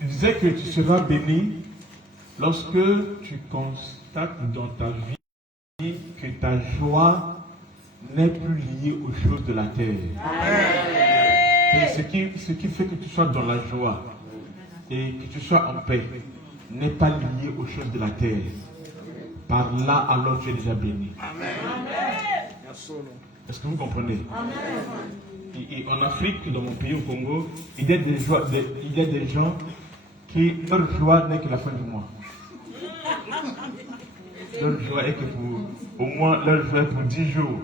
Tu disais que tu seras béni lorsque tu constates dans ta vie que ta joie n'est plus liée aux choses de la terre. Amen. Ce qui fait que tu sois dans la joie et que tu sois en paix n'est pas lié aux choses de la terre. Par là, alors tu es déjà béni. Amen. Est-ce que vous comprenez? Amen. Et en Afrique, dans mon pays, au Congo, il y a des gens qui, leur joie n'est que la fin du mois. Leur joie est que au moins, leur joie est pour 10 jours.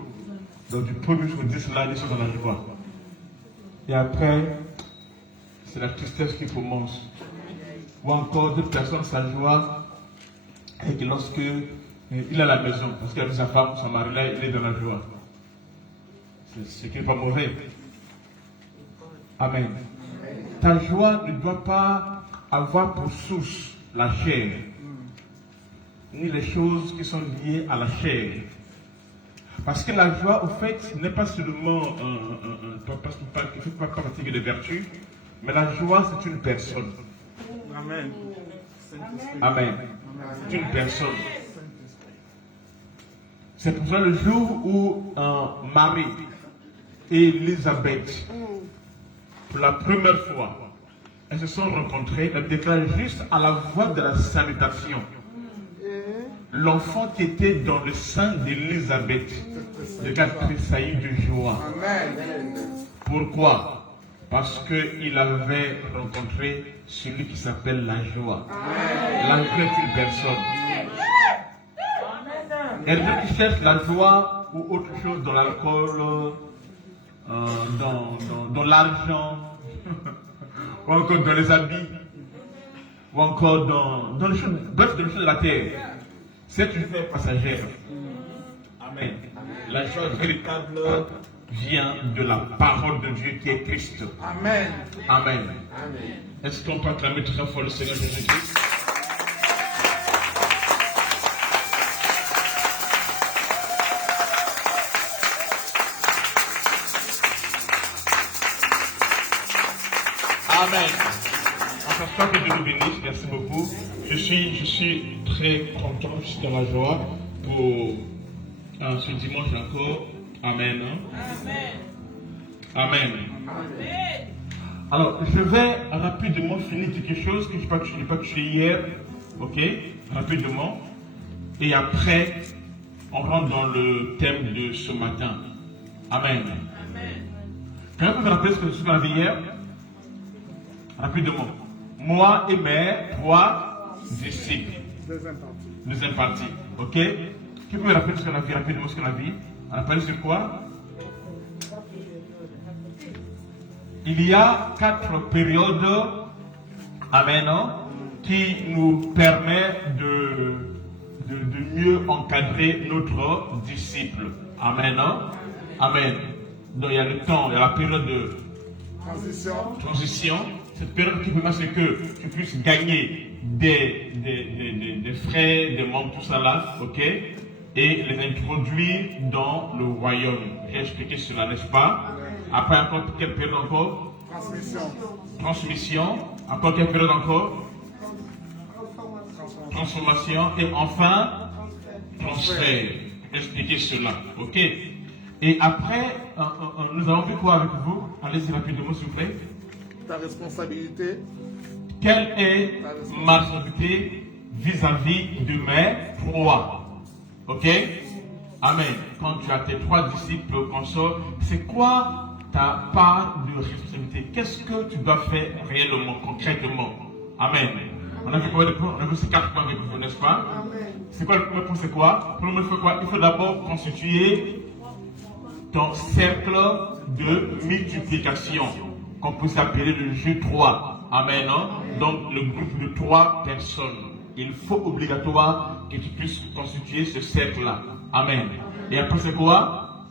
Donc du 1er jusqu'au 10 là, ils sont dans la joie. Et après, c'est la tristesse qui commence. Ou encore, d'autres personnes, sa joie est que lorsque il est à la maison, parce qu'il a vu sa femme, son mari là, il est dans la joie. C'est qui n'est pas mauvais. Amen. Ta joie ne doit pas avoir pour source la chair, ni les choses qui sont liées à la chair. Parce que la joie, au fait, n'est pas seulement il ne faut pas pratiquer de vertu, mais la joie, c'est une personne. Amen. Amen. C'est une personne. C'est pour ça le jour où Marie et Élisabeth, pour la première fois, elles se sont rencontrées, elles déclarent juste à la voix de la salutation l'enfant qui était dans le sein d'Élisabeth devait tressaillir de joie. Amen. Pourquoi? Parce qu'il avait rencontré celui qui s'appelle la joie. La joie est une personne. Il y a des gens qui cherchent la joie ou autre chose dans l'alcool, dans l'argent, ou encore dans les habits, ou encore dans les choses, bref, dans les choses de la terre. C'est une chose passagère. Amen. La joie véritable vient de la parole de Dieu qui est Christ. Amen. Amen. Est-ce qu'on peut acclamer très fort le Seigneur Jésus-Christ? Amen. En sachant que Dieu nous bénisse, merci beaucoup. Je suis très content, je suis dans la joie pour ce dimanche encore. Amen. Amen. Amen. Alors, je vais rapidement finir quelque chose que je n'ai pas touché hier. Ok? Rapidement. Et après, on rentre dans le thème de ce matin. Amen. Quand vous vous rappelez ce qu'on a vu hier? Rapidement. Moi et mes 3 disciples. Deuxième partie. Ok? Qui peut me rappeler ce qu'on a vu rapidement, ce qu'on a vu? On a parlé sur quoi? Il y a 4 périodes, amen, qui nous permettent de mieux encadrer notre disciple. Amen. Amen. Donc il y a le temps, il y a la période de transition. Cette période qui permet que tu puisses gagner des frais, des membres, tout ça là, ok? Et les introduire dans le royaume. J'ai expliqué cela, n'est-ce pas? Après encore, quelle période encore? Transmission. Après quelle période encore? Transformation. Et enfin, transfert. J'ai expliqué cela, ok? Et après, nous avons vu quoi avec vous? Allez-y rapidement, s'il vous plaît. Ta responsabilité. Quelle est ma responsabilité vis-à-vis de mes 3? Ok? Amen. Quand tu as tes 3 disciples consorts, c'est quoi ta part de responsabilité? Qu'est-ce que tu dois faire réellement, concrètement? Amen. On a vu combien de points? On a vu ces 4 points avec vous, n'est-ce pas? C'est quoi le premier point? C'est quoi? Le premier point, quoi? Il faut d'abord constituer ton cercle de multiplication, qu'on peut s'appeler le jeu 3. Amen. Donc le groupe de 3 personnes. Il faut obligatoire que tu puisses constituer ce cercle-là. Amen. Et après c'est quoi?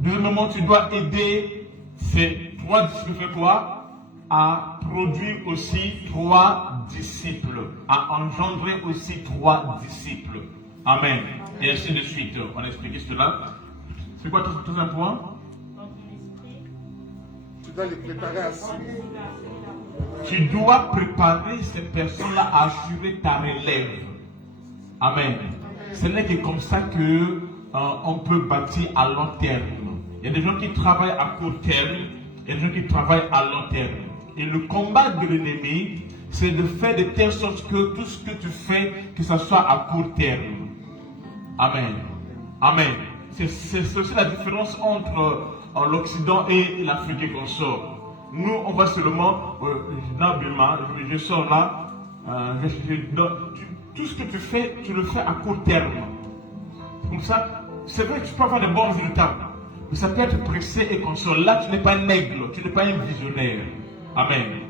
Deuxièmement, tu dois aider ces 3 disciples, faire quoi? À produire aussi 3 disciples. À engendrer aussi 3 disciples. Amen. Et ainsi de suite. On a expliqué cela. C'est quoi tout un point? Tu dois les préparer à Tu dois préparer ces personnes-là à assurer ta relève. Amen. Ce n'est que comme ça que on peut bâtir à long terme. Il y a des gens qui travaillent à court terme, il y a des gens qui travaillent à long terme. Et le combat de l'ennemi, c'est de faire de telle sorte que tout ce que tu fais, que ça soit à court terme. Amen. Amen. C'est aussi la différence entre l'Occident et l'Afrique qu'on sort. Nous, on va seulement, je sors là, tout ce que tu fais, tu le fais à court terme. Comme ça, c'est vrai que tu peux avoir de bons résultats. Mais ça peut être pressé et consort. Là, tu n'es pas un aigle, tu n'es pas un visionnaire. Amen.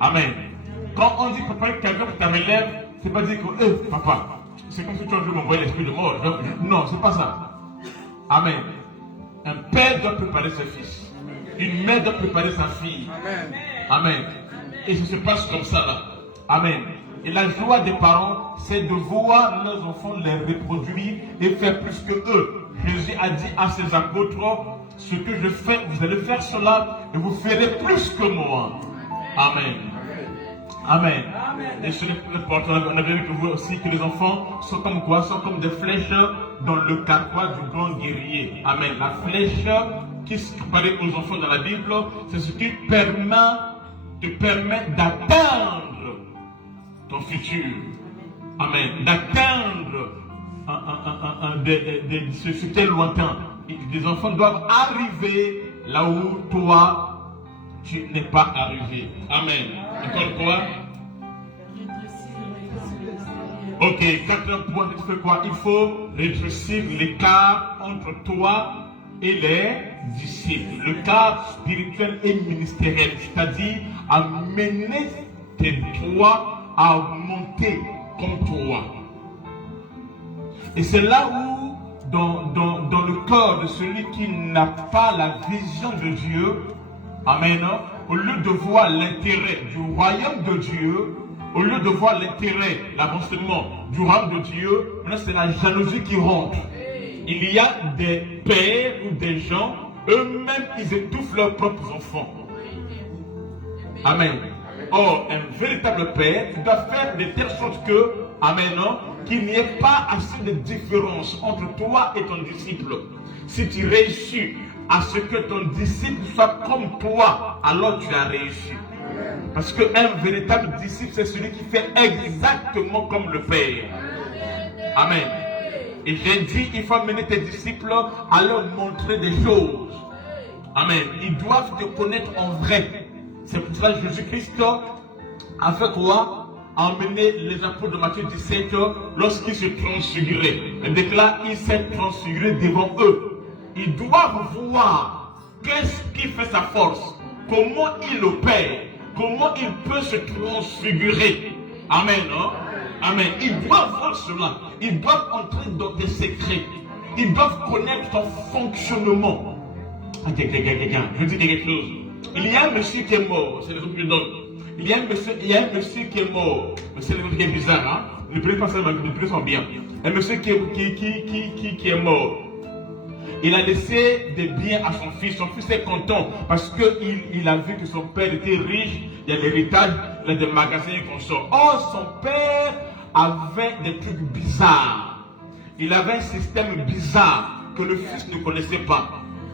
Amen. Quand on dit papa, quelqu'un qui t'amène, c'est pas dire que, papa, c'est comme si tu as dû m'envoyer l'esprit de mort. Non, c'est pas ça. Amen. Un père doit préparer ses fils. Une mère doit préparer sa fille. Amen. Amen. Et ça se passe comme ça là. Amen. Et la joie des parents, c'est de voir leurs enfants les reproduire et faire plus que eux. Jésus a dit à ses apôtres, ce que je fais, vous allez faire cela et vous ferez plus que moi. Amen. Amen. Et ce n'est pas important. On avait vu que vous aussi que les enfants sont comme quoi? Sont comme des flèches dans le carquois du grand guerrier. Amen. La flèche qui se préparait aux enfants dans la Bible, c'est ce qui te permet d'atteindre ton futur. Amen. D'atteindre ce qui est lointain. Les enfants doivent arriver là où toi tu n'es pas arrivé. Amen. Encore quoi? Ok, 4 points. Tu fais quoi? Il faut rétrécir l'écart entre toi et les disciples. L'écart spirituel et ministériel, c'est-à-dire amener toi à monter comme toi. Et c'est là où, dans le corps de celui qui n'a pas la vision de Dieu, amen, au lieu de voir l'intérêt du royaume de Dieu, au lieu de voir l'intérêt, l'avancement du royaume de Dieu, maintenant c'est la jalousie qui rentre. Il y a des pères ou des gens, eux-mêmes, ils étouffent leurs propres enfants. Amen. Or, un véritable père, tu dois faire de telle sorte que, amen, qu'il n'y ait pas assez de différence entre toi et ton disciple. Si tu réussis à ce que ton disciple soit comme toi, alors tu as réussi. Parce qu'un véritable disciple, c'est celui qui fait exactement comme le Père. Amen. Et j'ai dit, il faut amener tes disciples à leur montrer des choses. Amen. Ils doivent te connaître en vrai. C'est pour cela que Jésus-Christ a fait quoi? A emmené les apôtres de Matthieu 17 lorsqu'il se transfigurait. Il déclare, il s'est transfiguré devant eux. Ils doivent voir qu'est-ce qui fait sa force, comment il opère, comment il peut se transfigurer. Amen. Hein? Amen. Ils doivent voir cela. Ils doivent entrer dans tes secrets. Ils doivent connaître ton fonctionnement. Je dis quelque chose. Il y a un monsieur qui est mort. C'est les autres qui donnent. Il y a un monsieur qui est mort. C'est les autres qui est bizarre. Hein? Ne prenez pas ça, mais les sont bien. Un monsieur qui est mort. Il a laissé des biens à son fils. Son fils est content parce qu'il a vu que son père était riche. Il y a l'héritage, il y a des magasins et consorts. Or, son père avait des trucs bizarres. Il avait un système bizarre que le fils ne connaissait pas.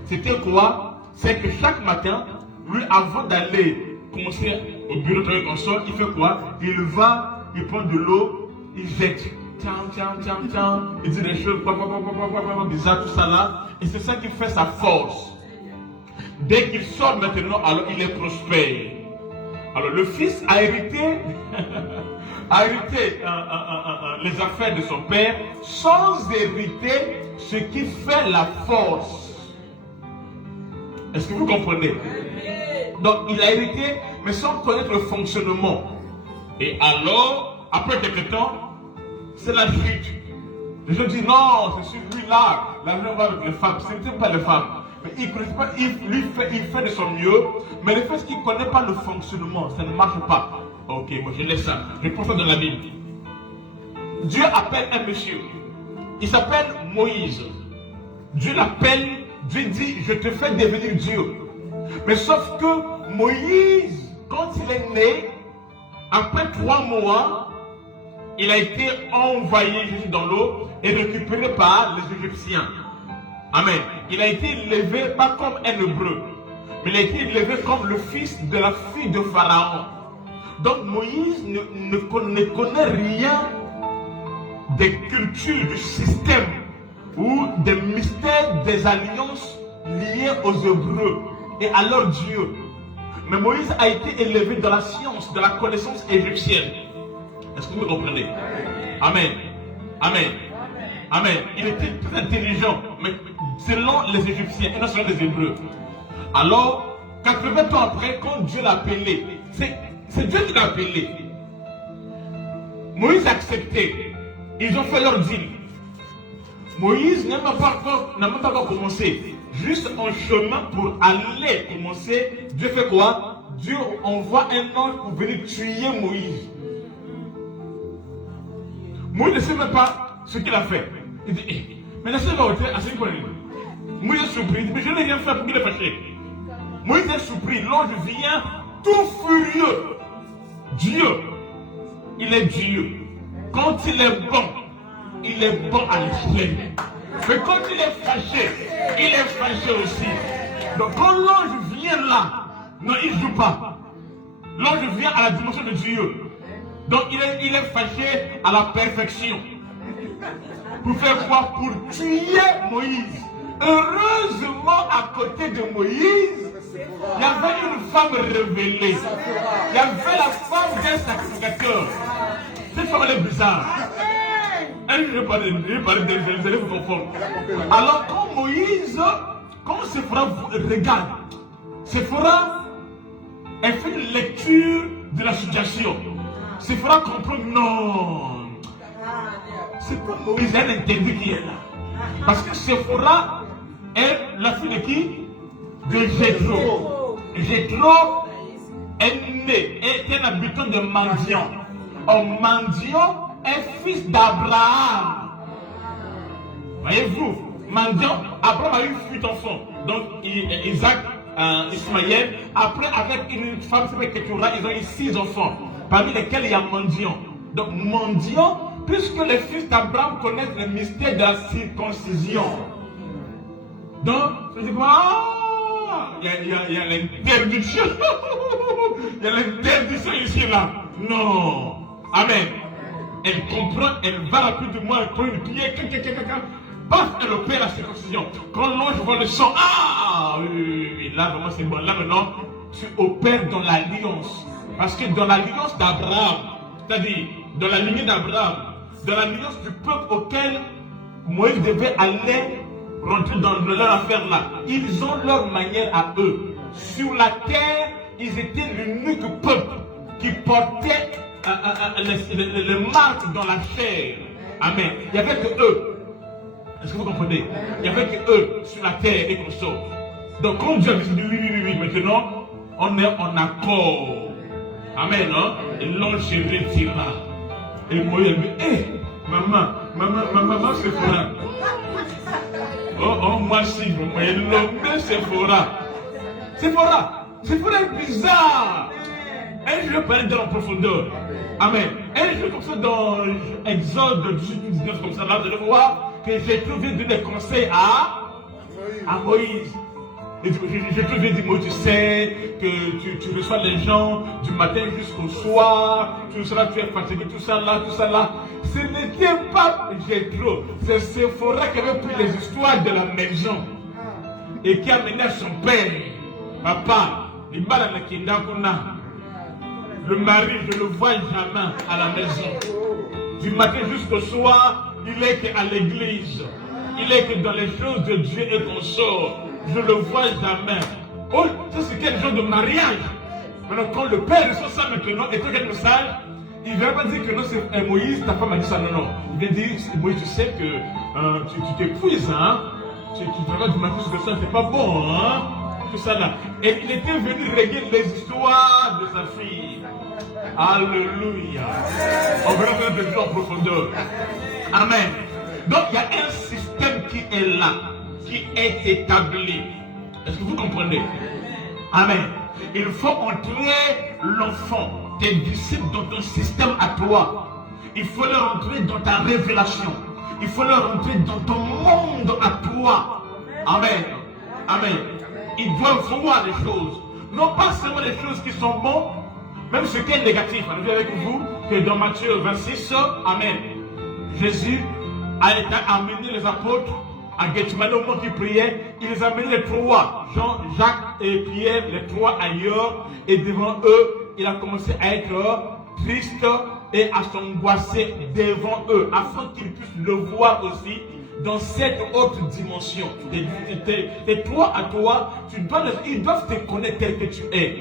C'était quoi? C'est que chaque matin, lui, avant d'aller commencer au bureau de travail et consorts, il fait quoi? Il va, il prend de l'eau, il jette. Il dit des choses bizarres, tout ça là. Et c'est ça qui fait sa force. Dès qu'il sort maintenant, alors il est prospère. Alors le fils a hérité, les affaires de son père sans hériter ce qui fait la force. Est-ce que vous comprenez? Donc il a hérité, mais sans connaître le fonctionnement. Et alors, après quelques temps, c'est la chute. Les gens disent non, c'est celui-là. La vie va avec les femmes. Ce n'était pas les femmes. Mais il ne connaît pas, il fait de son mieux. Mais le fait qu'il ne connaît pas le fonctionnement, ça ne marche pas. Ok, moi je laisse ça. Je prends ça dans la Bible. Dieu appelle un monsieur. Il s'appelle Moïse. Dieu l'appelle. Dieu dit, je te fais devenir Dieu. Mais sauf que Moïse, quand il est né, Après 3 mois, il a été envoyé juste dans l'eau et récupéré par les Égyptiens. Amen. Il a été élevé pas comme un hébreu, mais il a été élevé comme le fils de la fille de Pharaon. Donc Moïse ne connaît rien des cultures, du système ou des mystères des alliances liées aux Hébreux et à leur Dieu. Mais Moïse a été élevé dans la science, de la connaissance égyptienne. Est-ce que vous me comprenez? Amen. Amen. Amen. Il était très intelligent, mais selon les Égyptiens et non selon les Hébreux. Alors, 80 ans après, quand Dieu l'a appelé, c'est Dieu qui l'a appelé. Moïse a accepté. Ils ont fait leur deal. Moïse n'a même pas encore commencé. Juste en chemin pour aller commencer, Dieu fait quoi? Dieu envoie un ange pour venir tuer Moïse. Moïse ne sait même pas ce qu'il a fait. Il dit, mais laissez-moi ôter à ce qu'il connaît. Moïse est surpris. Il dit, mais je n'ai rien fait pour qu'il est fâché. Moïse est surpris. L'ange vient tout furieux. Dieu, il est Dieu. Quand il est bon à l'échelle. Mais quand il est fâché aussi. Donc quand l'ange vient là, non, il ne joue pas. L'ange vient à la dimension de Dieu. Donc il est fâché à la perfection. Pour faire quoi? Pour tuer Moïse. Heureusement, à côté de Moïse, il y avait une femme révélée. Il y avait la femme d'un sacrificateur. Cette femme, elle est bizarre. Elle ne parle d'elle, vous allez vous confondre. Alors, quand Moïse, quand Séphora regarde, Séphora, elle fait une lecture de la situation. Séphora comprend, non, c'est pas Moïse, elle interdit qui est là. Parce que Séphora est la fille de qui? De Jéthro. Jéthro est un habitant de Mandian. Or, Mandian est fils d'Abraham. Voyez-vous, Mandian, Abraham a eu 8 enfants. Donc, Isaac, Ismaël, après avec une femme qui s'appelle Ketura, ils ont eu 6 enfants, parmi lesquels il y a Mandian. Donc, Mandian, puisque les fils d'Abraham connaissent le mystère de la circoncision. Donc, je dis quoi? Il y a l'interdiction. Il y a l'interdiction ici là. Non. Amen. Elle comprend, elle va rapidement, elle prend une pierre, paf, elle opère la circoncision. Quand l'ange voit le sang, oui, là vraiment c'est bon. Là maintenant, tu opères dans l'alliance. Parce que dans l'alliance d'Abraham, c'est-à-dire dans la lignée d'Abraham, dans l'alliance du peuple auquel Moïse devait aller rentrer dans leur affaire là, ils ont leur manière à eux. Sur la terre, ils étaient l'unique peuple qui portait les marques dans la chair. Amen. Il n'y avait que eux. Est-ce que vous comprenez? Il n'y avait que eux sur la terre et qu'on sort. Donc quand Dieu a dit oui, maintenant, on est en accord. Amen. Hein? Et l'ange se retira. Et Moïse dit, maman, c'est fort. Oh, moi si, mais l'homme Séphora. Séphora est bizarre. Un jeu peut aller dans la profondeur. Amen. Un jeu comme ça dans Exode 18-19 comme ça, là, vous allez voir que j'ai trouvé des conseils à Moïse. J'ai trouvé des mots, tu sais, que tu reçois les gens du matin jusqu'au soir, tu es fatigué, tout ça là. Ce n'était pas Jéthro, c'est Séphora qui avait pris les histoires de la maison et qui a mené à son père. Papa, le mari, je ne le vois jamais à la maison. Du matin jusqu'au soir, il est qu'à l'église. Il est que dans les choses de Dieu et qu'on sort. Je ne le vois jamais. Oh, ça c'est quel genre de mariage? Maintenant, quand le père reçoit ça maintenant, et toi quel message, il ne va pas dire que non, c'est Moïse, ta femme a dit ça, non. Il va dire, Moïse, tu sais que tu t'épuises, hein? Tu travailles du matin jusqu'au soir, c'est pas bon, hein? Tout ça là. Et il était venu régler les histoires de sa fille. Alléluia. On verra faire des choses en profondeur. Amen. Donc il y a un système qui est là, qui est établi. Est-ce que vous comprenez? Amen. Il faut entrer l'enfant, tes disciples, dans ton système à toi. Il faut leur entrer dans ta révélation. Il faut leur entrer dans ton monde à toi. Amen. Amen. Ils doivent voir les choses. Non pas seulement les choses qui sont bonnes, même ce qui est négatif. On a vu avec vous que dans Matthieu 26, Amen, Jésus a amené les apôtres à Gethsemane au moment qu'ils priaient. Il les a amenés les trois, Jean, Jacques et Pierre, les trois ailleurs. Et devant eux, il a commencé à être triste et à s'angoisser devant eux, afin qu'ils puissent le voir aussi dans cette autre dimension. Et toi à toi, ils doivent te connaître tel que tu es.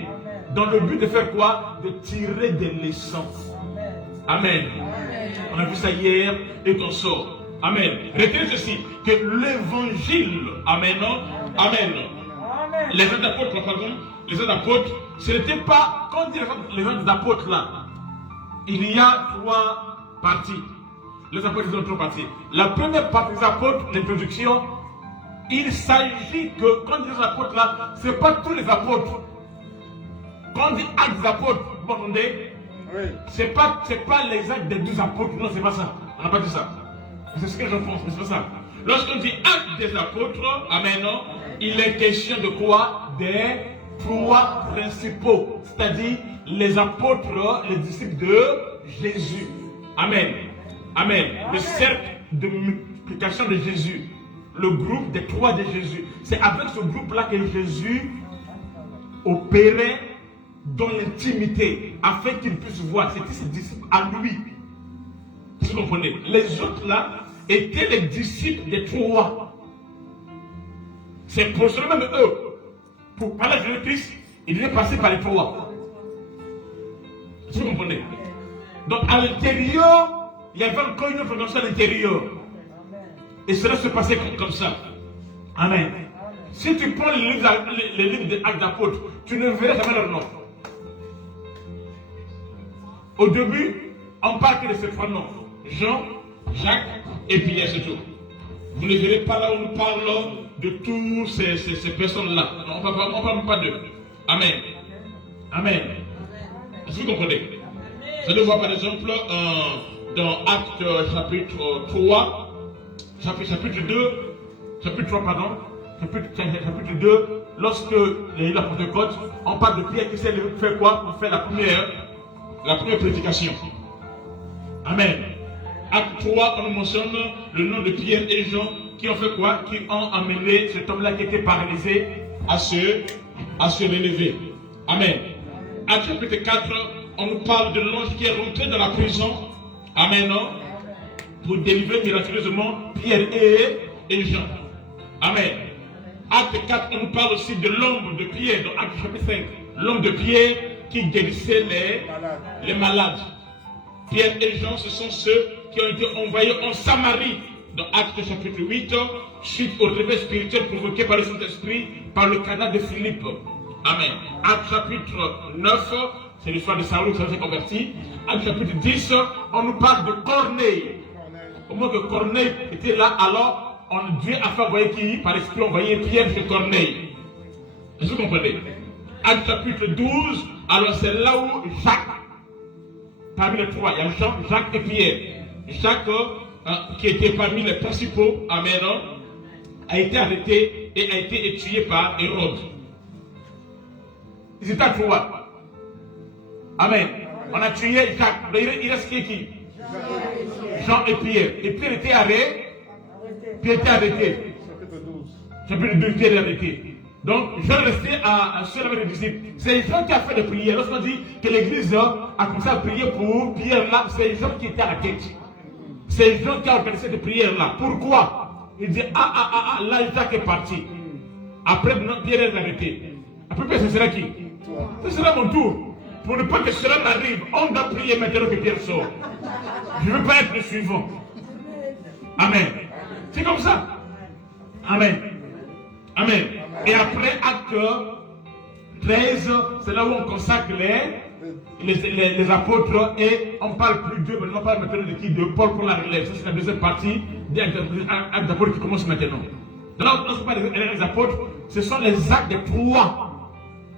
Dans le but de faire quoi? De tirer des leçons. Amen. On a vu ça hier et qu'on sort. Amen. Retenez ceci, que l'évangile, amen, amen. Les autres apôtres, pardon, les autres apôtres, ce n'était pas, quand on dit les autres apôtres là, il y a trois parties. Les apôtres, ils ont trois parties. La première partie des apôtres, l'introduction, il s'agit que, quand on dit les apôtres là, ce n'est pas tous les apôtres. Quand on dit actes des apôtres, vous m'entendez? Oui. C'est pas les actes des 12 apôtres, non, c'est pas ça. On n'a pas dit ça. C'est ce que je pense, mais c'est pas ça. Lorsqu'on dit actes des apôtres, amen, il est question de quoi? Des trois principaux, c'est-à-dire les apôtres, les disciples de Jésus. Amen. Amen. Le cercle de multiplication de Jésus, le groupe des trois de Jésus. C'est avec ce groupe-là que Jésus opérait dans l'intimité, afin qu'ils puissent voir. C'était ses disciples à lui. Vous comprenez? Les autres là étaient les disciples des trois. C'est pour cela même eux, pour parler de Jésus-Christ, ils devaient passer par les trois. Vous comprenez? Donc à l'intérieur, il y avait encore une autre dimension à l'intérieur. Et cela se passait comme ça. Amen. Si tu prends les livres des actes d'apôtres, tu ne verras jamais leur nom. Au début, on parle que de ces trois noms. Jean, Jacques et Pierre, c'est tout. Vous ne verrez pas là où nous parlons de toutes ces personnes-là. On ne parle pas d'eux. Amen. Amen. Est-ce que vous comprenez? Je le vois par exemple dans Actes chapitre 3, chapitre 2, chapitre 3, pardon, chapitre 2, lorsque il y a eu la Pentecôte, on parle de Pierre qui s'est fait quoi? Pour faire la première prédication. Amen. Acte 3, on nous mentionne le nom de Pierre et Jean qui ont fait quoi? Qui ont amené cet homme-là qui était paralysé à se relever. Amen. Acte chapitre 4, on nous parle de l'ange qui est rentré dans la prison. Amen. Pour délivrer miraculeusement Pierre et Jean. Amen. Acte 4, on nous parle aussi de l'ombre de Pierre dans Acte chapitre 5. L'homme de Pierre qui guérissait les malades. Pierre et Jean, ce sont ceux qui ont été envoyés en Samarie dans Acte chapitre 8, suite au réveil spirituel provoqué par le Saint-Esprit, par le canal de Philippe. Amen. Acte chapitre 9, c'est l'histoire de Saül qui s'est converti. Acte chapitre 10, on nous parle de Corneille. Au moment que Corneille était là, alors Dieu a fait envoyer qui? Par l'Esprit, envoyer Pierre chez Corneille. Est-ce que vous comprenez? Acte chapitre 12, alors c'est là où Jacques, parmi les trois, il y a Jean, Jacques et Pierre. Jacques, qui était parmi les principaux, amen, a été arrêté et a été tué par Hérode. Ils étaient à trois. Amen. On a tué Jacques. Il reste qui? Jean et Pierre. Et Pierre était arrêté. Pierre était arrêté. Chapitre 12, Pierre est arrêté. Donc, Jean restait à seul avec les disciples. C'est Jean qui a fait des prières. Lorsqu'on dit que l'église a commencé à prier pour Pierre là, c'est Jean qui était à la tête. C'est Jean qui a organisé des prières là. Pourquoi? Il dit, là Jacques est parti. Après, Pierre est arrêté. Après, ce sera qui? Ce sera mon tour. Pour ne pas que cela n'arrive, on doit prier maintenant que Pierre sort. Je ne veux pas être le suivant. Amen. C'est comme ça. Amen. Amen. Et après, acte 13, c'est là où on consacre les apôtres et on parle plus d'eux, mais on parle maintenant de qui? De Paul pour la relève. Ça, c'est la deuxième partie des actes d'apôtres qui commence maintenant. Donc, lorsqu'on parle des apôtres, ce sont les actes des trois.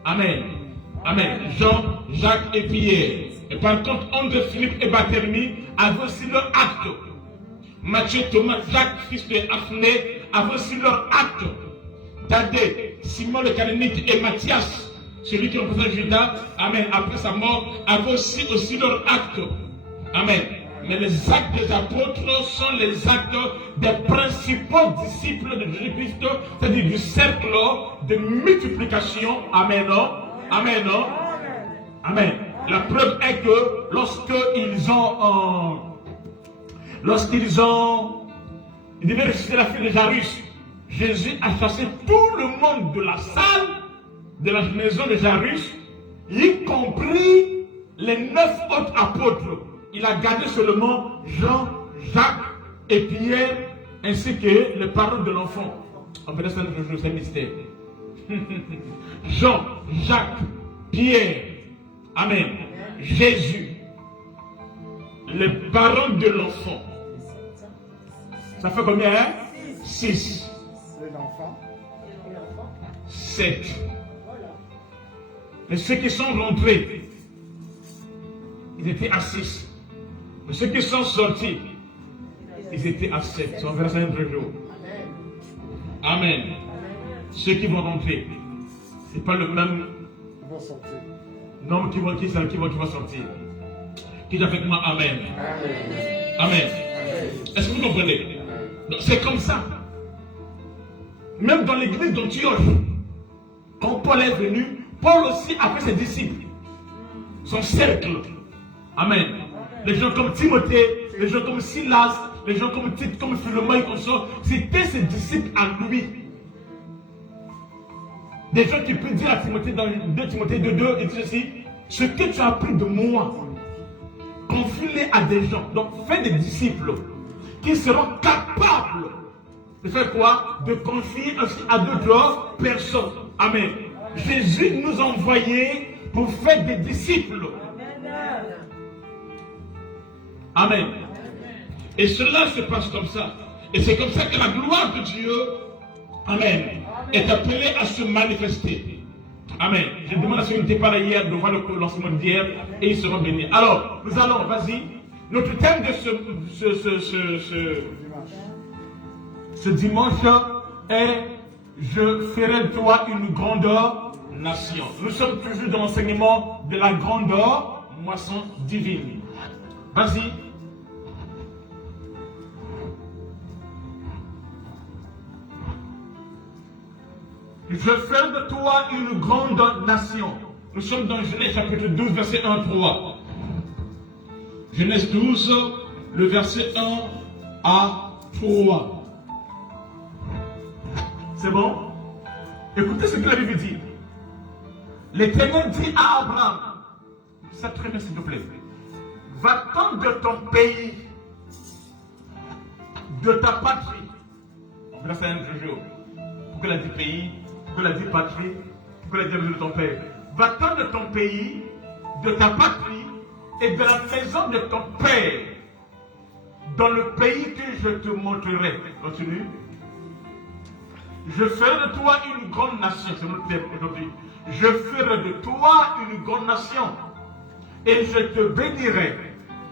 Amen. Amen. Jean, Jacques et Pierre. Et par contre, André, Philippe et Barthélemy avaient aussi leur acte. Matthieu, Thomas, Jacques, fils de Aphné, avaient aussi leur acte. Thaddée, Simon le Cananite et Matthias, celui qui représente Judas, amen, après sa mort, avaient aussi leur acte. Amen. Mais les actes des apôtres sont les actes des principaux disciples de Jésus-Christ, c'est-à-dire du cercle de multiplication. Amen. Amen. Amen. La preuve est que ils devaient ressusciter la fille de Jairus, Jésus a chassé tout le monde de la salle, de la maison de Jairus, y compris les 9 autres apôtres. Il a gardé seulement Jean, Jacques et Pierre, ainsi que les parents de l'enfant. On peut dire ça c'est un mystère. Jean, Jacques, Pierre, amen, Jésus, les parents de l'enfant. Ça fait combien, hein? 6. L'enfant. 7. Mais ceux qui sont rentrés, ils étaient à 6. Mais ceux qui sont sortis, ils étaient à 7. On verra ça un jour. Amen. Ceux qui vont rentrer, ce n'est pas le même nombre qui va sortir. Qui est avec moi? Amen. Amen. Est-ce que vous comprenez? C'est comme ça. Même dans l'église d'Antioche, quand Paul est venu, Paul aussi a fait ses disciples. Son cercle. Amen. Les gens comme Timothée, les gens comme Silas, les gens comme Tite, comme Philémon et consorts, c'était ses disciples à lui. Des gens qui peuvent dire à Timothée dans 2 Timothée 2:2, il dit ceci: ce que tu as appris de moi, confie-le à des gens. Donc fais des disciples qui seront capables de faire quoi? De confier aussi à d'autres personnes. Amen. Jésus nous a envoyés pour faire des disciples. Amen. Et cela se passe comme ça. Et c'est comme ça que la gloire de Dieu, amen, est appelée à se manifester. Amen. Je demande à ceux qui n'étaient pas là hier de voir le lancement d'hier et ils seront bénis. Alors, nous allons, vas-y. Notre thème de ce dimanche est: je ferai de toi une grande nation. Nous sommes toujours dans l'enseignement de la grande moisson divine. Vas-y. Je ferai de toi une grande nation. Nous sommes dans Genèse chapitre 12, verset 1 à 3. Genèse 12, le verset 1 à 3. C'est bon? Écoutez ce que la Bible dit. L'Éternel dit à Abraham, ça très bien s'il te plaît, va-t'en de ton pays, de ta patrie. On verra ça un jour. Pourquoi il a dit pays? Pourquoi il a dit patrie? Pourquoi il a dit de ton père? Va-t'en de ton pays, de ta patrie et de la maison de ton père, dans le pays que je te montrerai. Continue. Je ferai de toi une grande nation. C'est notre thème aujourd'hui. Je ferai de toi une grande nation et je te bénirai.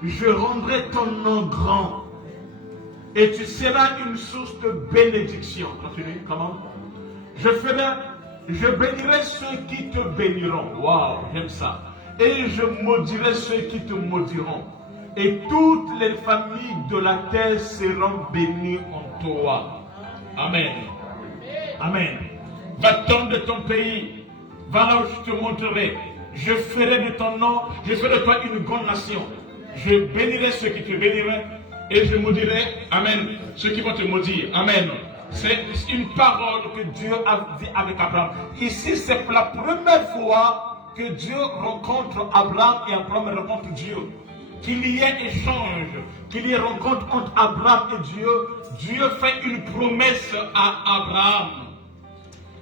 Je rendrai ton nom grand et tu seras une source de bénédiction. Continue. Comment? Je bénirai ceux qui te béniront. Waouh, j'aime ça. Et je maudirai ceux qui te maudiront. Et toutes les familles de la terre seront bénies en toi. Amen. Amen. Va-t'en de ton pays. Va là où je te montrerai. Je ferai de ton nom, je ferai de toi une grande nation. Je bénirai ceux qui te béniront. Et je maudirai, amen, ceux qui vont te maudire. Amen. C'est une parole que Dieu a dit avec Abraham. Ici, c'est la première fois que Dieu rencontre Abraham et Abraham rencontre Dieu. Qu'il y ait échange, qu'il y ait rencontre entre Abraham et Dieu. Dieu fait une promesse à Abraham.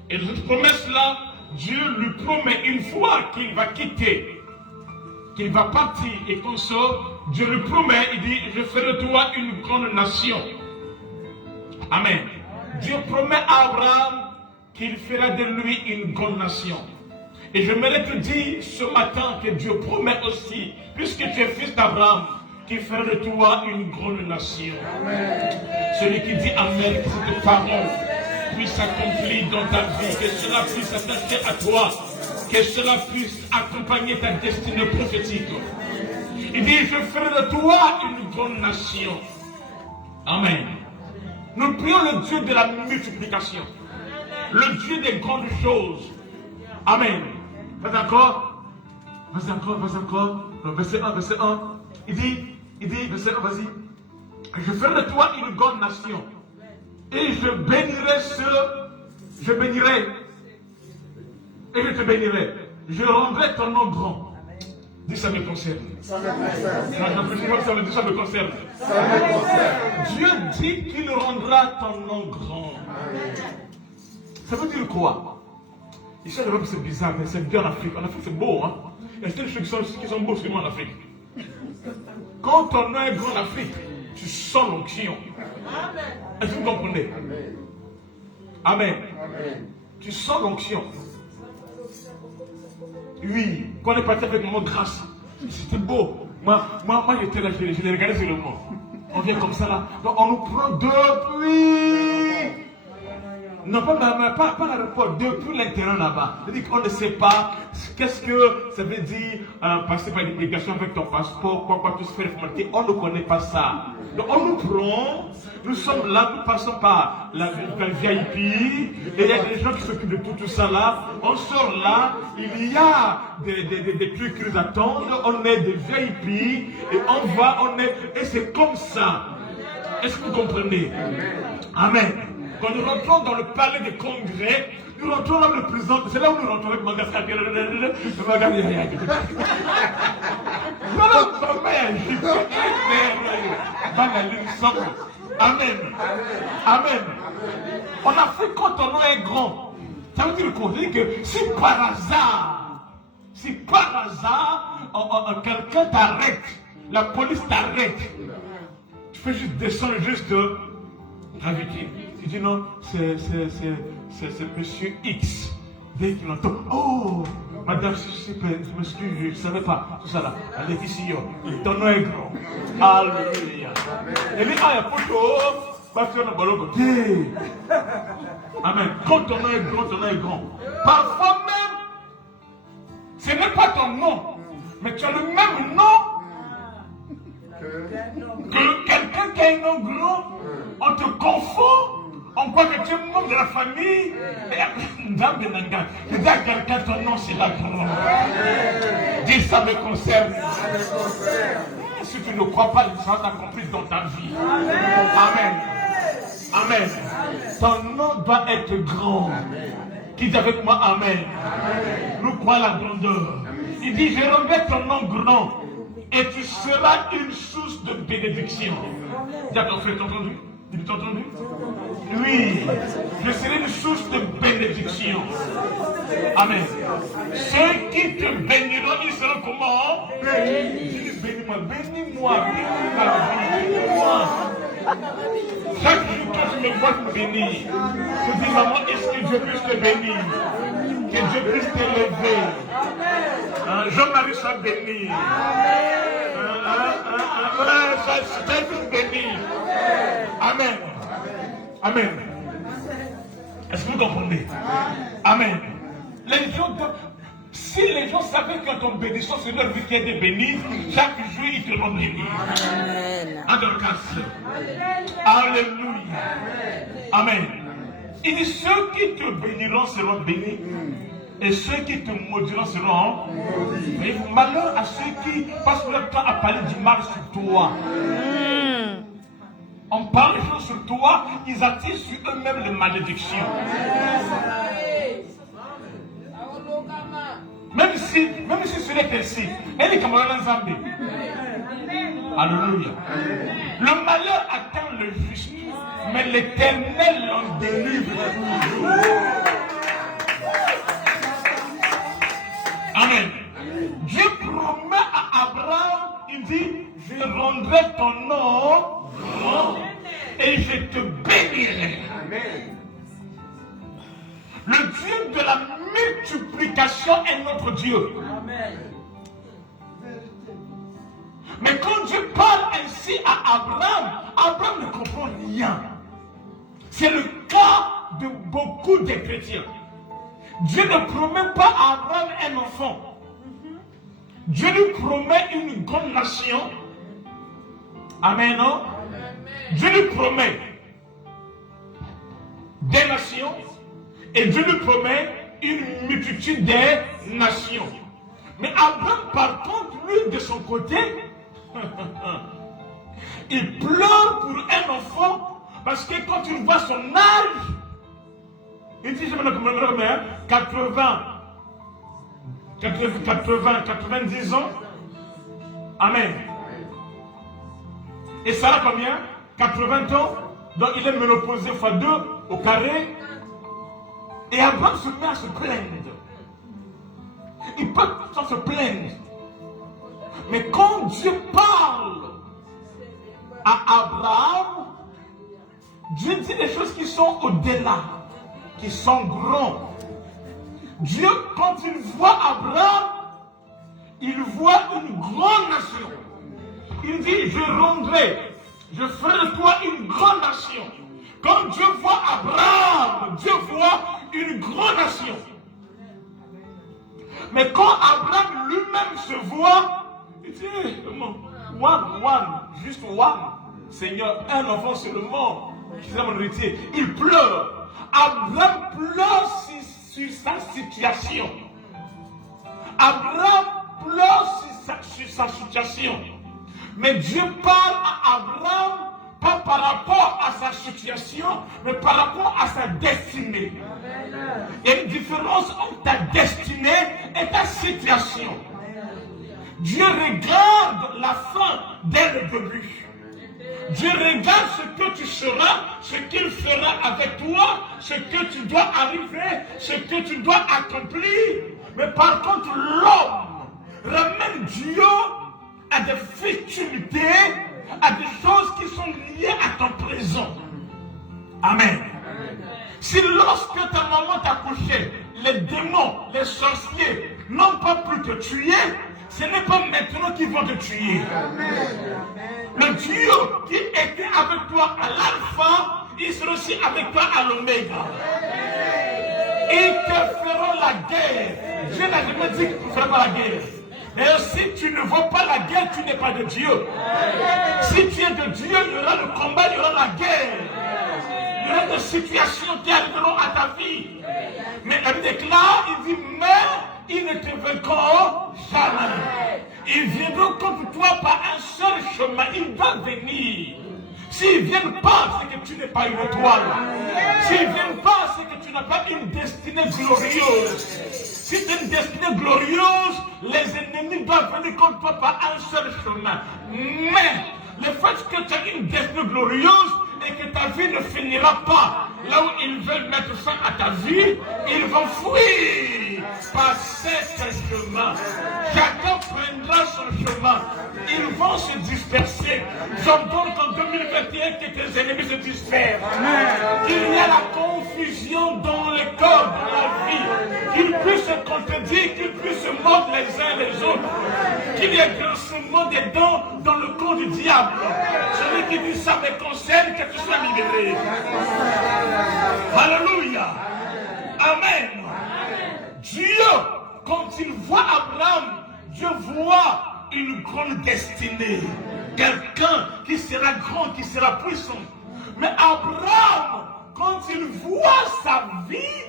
Et cette promesse-là, Dieu lui promet une fois qu'il va quitter, qu'il va partir et qu'on sort, Dieu lui promet, il dit, je ferai de toi une grande nation. Amen. Dieu promet à Abraham qu'il fera de lui une grande nation. Et j'aimerais te dire ce matin que Dieu promet aussi, puisque tu es fils d'Abraham, qu'il fera de toi une grande nation. Amen. Celui qui dit Amen, que cette parole puisse s'accomplir dans ta vie, que cela puisse s'attacher à toi, que cela puisse accompagner ta destinée prophétique. Il dit, je ferai de toi une grande nation. Amen. Nous prions le Dieu de la multiplication, le Dieu des grandes choses. Amen. Vas encore. Vas encore. Verset 1. Il dit, verset 1, vas-y. Je ferai de toi une grande nation. Et je bénirai je bénirai. Et je te bénirai. Je rendrai ton nom grand. Dis, ça me concerne. Ça me concerne. Dieu dit qu'il rendra ton nom grand. Ça veut dire quoi? Ici, c'est bizarre, mais c'est bien en Afrique. En Afrique, c'est beau, hein? Il y a des choses qui sont beaux seulement en Afrique. Quand ton nom est grand en Afrique, tu sens l'onction. Est-ce que vous comprenez? Amen. Tu sens l'onction. Oui, quand on est parti avec le mot grâce, c'était beau. Moi j'étais là, je l'ai regardé sur le mot. On vient comme ça là. Donc on nous prend depuis. Non, pas l'aéroport, depuis l'intérieur là-bas. C'est-à-dire qu'on ne sait pas qu'est-ce que ça veut dire passer par l'immigration avec ton passeport, quoi, tout se faire formalité. On ne connaît pas ça. Donc on nous prend, nous sommes là, nous passons par la VIP, et il y a des gens qui s'occupent de tout ça là. On sort là, il y a des trucs qui nous attendent, on est des VIP, et et c'est comme ça. Est-ce que vous comprenez? Amen. Quand nous rentrons dans le palais des congrès, nous rentrons dans le président. C'est là où nous rentrons avec Madagascar. Amen. Amen. En Afrique, quand ton nom est grand, ça veut dire quoi? Ça veut dire que si par hasard, quelqu'un t'arrête, la police t'arrête, tu fais juste descendre, juste gravité. Il dit non, c'est monsieur X. Dès qu'il entend, oh, madame, je m'excuse, je ne savais pas. Tout ça là, allez ici, ton nom est grand. Alléluia. Et lui, il y a photo, parce qu'on a ballon côté. Amen. Quand ton nom est grand. Parfois même, ce n'est pas ton nom, mais tu as le même nom que quelqu'un qui a un nom grand. On te confond. On croit que tu es membre de la famille. Je dis à quelqu'un, ton nom c'est la grande. Dis, ça me concerne. Si tu ne crois pas, ça va t'accomplir dans ta vie. Amen. Amen. Ton nom doit être grand. Qui dit avec moi, Amen. Nous croyons la grandeur. Il dit, je rendrai ton nom grand. Et tu seras une source de bénédiction. Dis à ton frère, t'as entendu? Tu t'as entendu? Oui, je serai une source de bénédiction. Amen. Ceux qui te béniront, ils seront comment? Bénis. Bénis-moi, bénis-moi, bénis ma vie, bénis-moi. Chaque jour que je me vois te bénir, je dis, maman, est-ce que Dieu puisse te bénir? Que Dieu puisse t'élever. Jean-Marie soit béni. Ça puisse bénir. Amen. Amen. Est-ce que vous comprenez? Amen. Si les gens savaient que ton bénédiction sur leur vie qui est de bénir, chaque jour ils te rendent béni. Alléluia. Amen. Il dit, ceux qui te béniront seront bénis. Et ceux qui te maudiront seront maudits. Malheur à ceux qui passent leur temps à parler du mal sur toi. On parle des choses sur toi, ils attirent sur eux-mêmes les malédictions. Même si ce n'est ainsi, elle est comme un Zambé. Alléluia. Le malheur atteint le juste, mais l'Éternel l'en délivre toujours. Amen. Dieu promet à Abraham, il dit, je rendrai ton nom grand et je te bénirai. Amen. Le Dieu de la multiplication habitation est notre Dieu. Amen. Mais quand Dieu parle ainsi à Abraham, Abraham ne comprend rien. C'est le cas de beaucoup de chrétiens. Dieu ne promet pas à Abraham un enfant. Dieu lui promet une grande nation. Amen, non? Dieu lui promet des nations et Dieu lui promet une multitude de nations. Mais Abraham, par contre, lui, de son côté, il pleure pour un enfant parce que quand il voit son âge, il dit, je me le 90 ans. Amen. Et Sarah combien? 80 ans. Donc il est ménopausé x2 au carré. Et Abraham se met à se plaindre. Il peut sans se plaindre. Mais quand Dieu parle à Abraham, Dieu dit des choses qui sont au-delà, qui sont grands. Dieu, quand il voit Abraham, il voit une grande nation. Il dit, je rendrai, je ferai de toi une grande nation. Quand Dieu voit Abraham, Dieu voit une grande nation. Mais quand Abraham lui-même se voit, il dit, juste one, Seigneur, un enfant seulement, qui est mon héritier. Il pleure. Abraham pleure sur sa situation. Abraham pleure sur sa situation. Mais Dieu parle à Abraham pas par rapport à sa situation, mais par rapport à sa destinée. Il y a une différence entre ta destinée et ta situation. Dieu regarde la fin dès le début. Dieu regarde ce que tu seras, ce qu'il fera avec toi, ce que tu dois arriver, ce que tu dois accomplir. Mais par contre, l'homme ramène Dieu à des futurités, à des choses qui sont liées à ton présent. Amen. Si lorsque ta maman t'a couché, les démons, les sorciers n'ont pas pu te tuer, ce n'est pas maintenant qu'ils vont te tuer. Le Dieu qui était avec toi à l'alpha, il sera aussi avec toi à l'oméga. Ils te feront la guerre. Dieu n'a jamais dit que tu ne feras pas la guerre. Et si tu ne vois pas la guerre, tu n'es pas de Dieu. Si tu es de Dieu, il y aura le combat, il y aura la guerre. Il y aura des situations qui arriveront à ta vie. Mais la Bible déclare, il dit, mais ils ne te vaincront jamais. Ils viendront contre toi par un seul chemin. Ils doivent venir. S'ils ne viennent pas, c'est que tu n'es pas une étoile. S'ils ne viennent pas, c'est que tu n'as pas une destinée glorieuse. Si tu as une destinée glorieuse, les ennemis doivent venir contre toi par un seul chemin. Mais le fait que tu as une destinée glorieuse et que ta vie ne finira pas là où ils veulent mettre fin à ta vie, ils vont fuir par cet chemin. Chacun prendra son chemin. Ils vont se disperser. J'entends qu'en 2021 que tes ennemis se dispersent. Qu'il y a la confusion dans le corps, dans la vie. Qu'ils puissent se contredire, qu'ils puissent se mordre les uns les autres. Qu'il y ait grincement des dents dans le corps du diable. Celui qui dit ça me concerne, que tu sois libéré. Alléluia. Amen. Dieu, quand il voit Abraham, Dieu voit une grande destinée. Quelqu'un qui sera grand, qui sera puissant. Mais Abraham, quand il voit sa vie,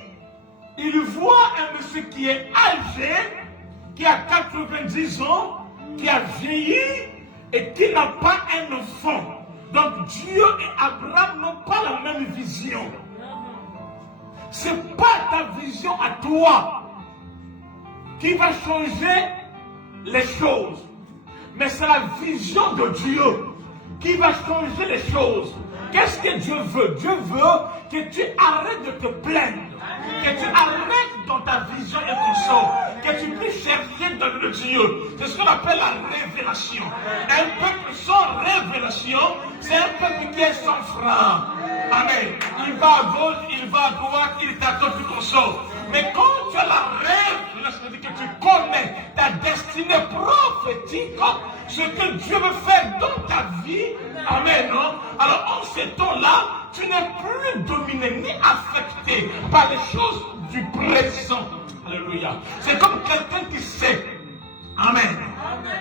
il voit un monsieur qui est âgé, qui a 90 ans, qui a vieilli et qui n'a pas un enfant. Donc Dieu et Abraham n'ont pas la même vision. Ce n'est pas ta vision à toi qui va changer les choses. Mais c'est la vision de Dieu qui va changer les choses. Qu'est-ce que Dieu veut? Dieu veut que tu arrêtes de te plaindre. Que tu arrêtes dans ta vision et ton sort. Que tu puisses chercher dans le Dieu. C'est ce qu'on appelle la révélation. Un peuple sans révélation, c'est un peuple qui est sans frein. Amen. Il va à gauche, il va à droite, il t'attend tout ton sort. Mais quand tu as la révélation, cela signifie que tu connais ta destinée prophétique, ce que Dieu veut faire dans ta vie. Amen. Alors en ces temps-là, tu n'es plus dominé ni affecté par les choses du présent. Alléluia. C'est comme quelqu'un qui sait. Amen.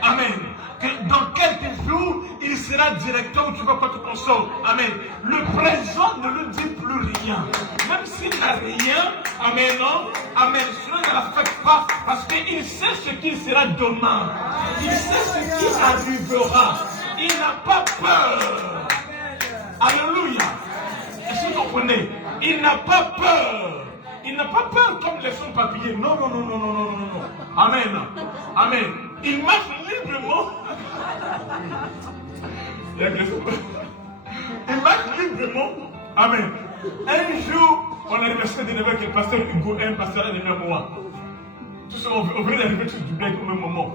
Amen. Que dans quelques jours, il sera directeur ou tu vois quoi tu consommes. Amen. Le présent ne lui dit plus rien. Même s'il n'a rien, amen, non? Amen. Cela ne l'affecte pas parce qu'il sait ce qu'il sera demain. Il sait ce qui arrivera. Il n'a pas peur. Alléluia. Est-ce que vous comprenez? Il n'a pas peur. Il n'a pas peur comme les sans-papiers. Non, non, non, non, non, non, non. Amen. Amen. Il marche librement. Il marche librement. Amen. Un jour, on a l'anniversaire de Nevers que le pasteur Hugo, un pasteur de moi. Tout ça, on venait d'arriver tous du bien au même moment.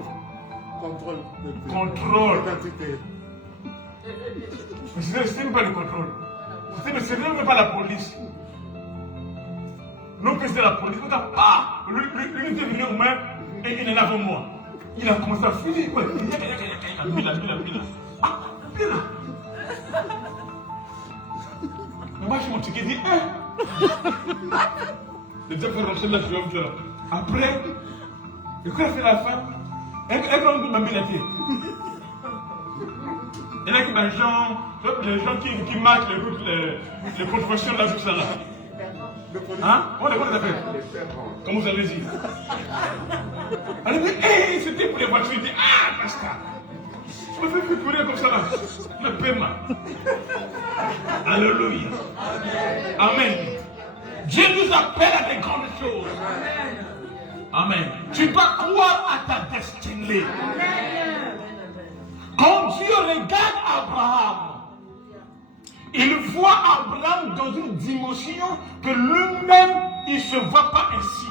Contrôle. Mais ce n'est pas le contrôle. Ce n'est même pas la police. Non, que c'est la police. Lui était venu au moins et il est là avant moi. Il a commencé à filer. Moi, je m'en ticket dit, le diable fait rentrer là, je vais après, et quand il a fait la fin, elle va me mettre. Il y en a qui les gens qui marquent les contrefaçons là, tout ça là. Hein? On les appelle. Comme vous avez dit. Elle dit, hey, c'était pour les voitures. Il dit, ah, basta. Je me fais plus courir comme ça là. Le paiement. Alléluia. Amen. Dieu nous appelle à des grandes choses. Amen. Tu dois croire à ta destinée. Quand Dieu regarde Abraham, il voit Abraham dans une dimension que lui-même, il ne se voit pas ainsi.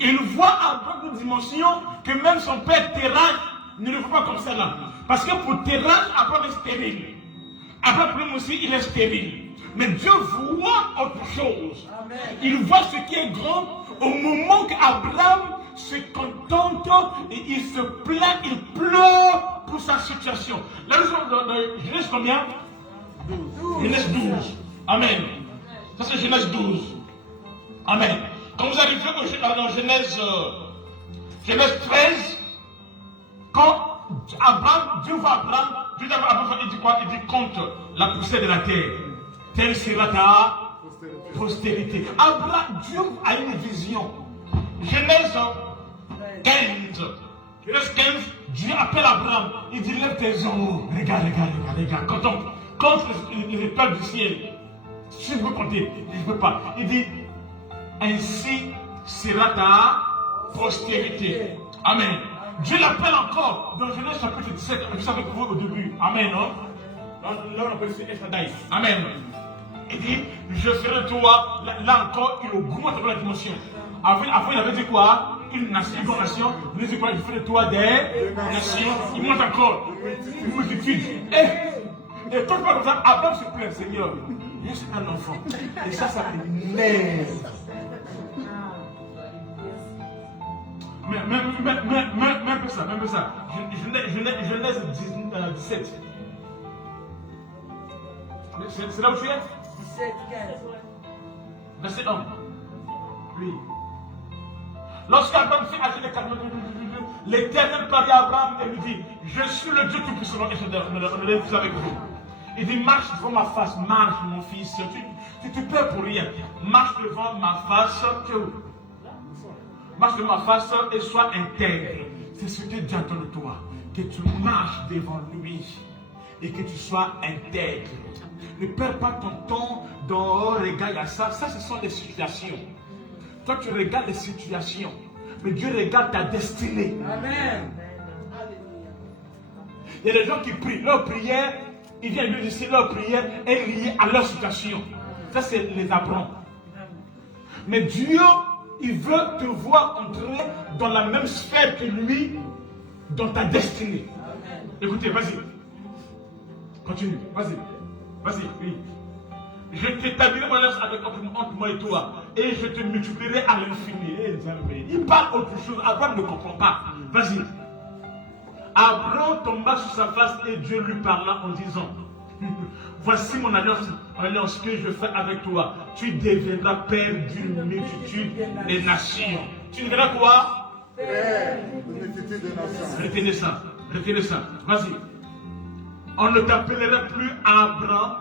Il voit Abraham dans une dimension que même son père Terach ne le voit pas comme ça là. Parce que pour Terach, Abraham est stérile. Abraham aussi, il est stérile. Mais Dieu voit autre chose. Il voit ce qui est grand au moment qu'Abraham se contente et il se plaint, il pleure pour sa situation. Là, nous sommes dans Genèse combien? 12. Genèse 12. Amen. Ça c'est Genèse 12. Amen. Quand vous arrivez dans Genèse 13, quand Abraham, Dieu voit Abraham, Dieu dit à Abraham, il dit quoi? Il dit compte la poussière de la terre. Telle sera ta postérité. Abraham, Dieu a une vision. Genèse 15. Genèse 15, Dieu appelle Abraham. Il dit lève tes os. Regarde. Compte les étoiles du ciel. Si je veux compter, je ne peux pas. Il dit ainsi sera ta postérité. Amen. Dieu l'appelle encore dans Genèse chapitre 17. Je savais que vous au début. Amen. Non? Là on appelle ça El-Shaddai. Amen. Il dit je serai toi. Là encore, il augmente la dimension. Avant, il avait dit quoi? Une nation, une nation. Il dit quoi? Je ferai toi des nations. Il monte encore. Une multitude. Et tout le monde comme ça, Abraham se plaint, Seigneur. Je suis un enfant. Et ça m'énerve. Même ça. Genèse 17. C'est là où tu es? 17, 15. Verset 1. Oui. Lorsqu'Abraham s'est âgé de 42, l'Éternel parlait à Abraham et lui dit, je suis le Dieu Tout-Puissant et je suis avec vous. Il dit, marche devant ma face, marche mon fils, tu te perds pour rien. Marche devant ma face, marche devant ma face et sois intègre. C'est ce que Dieu attend de toi, que tu marches devant lui et que tu sois intègre. Ne perds pas ton temps dans regarde à ça. Ça, ce sont des situations. Toi, tu regardes les situations, mais Dieu regarde ta destinée. Amen. Il y a des gens qui prient, leur prière, ils viennent lui dire leur prière est liée à leur situation. Ça, c'est les apprendre. Mais Dieu, il veut te voir entrer dans la même sphère que lui, dans ta destinée. Écoutez, vas-y. Continue, vas-y, oui. Je t'établirai mon alliance entre moi et toi. et je te multiplierai à l'infini. Il parle autre chose. Abraham ne comprend pas. Vas-y. Abraham tomba sur sa face et Dieu lui parla en disant, voici mon alliance que je fais avec toi. Tu deviendras père d'une multitude des nations. Tu deviendras quoi? Père d'une multitude de nations. Retenez ça. Vas-y. On ne t'appellera plus Abraham,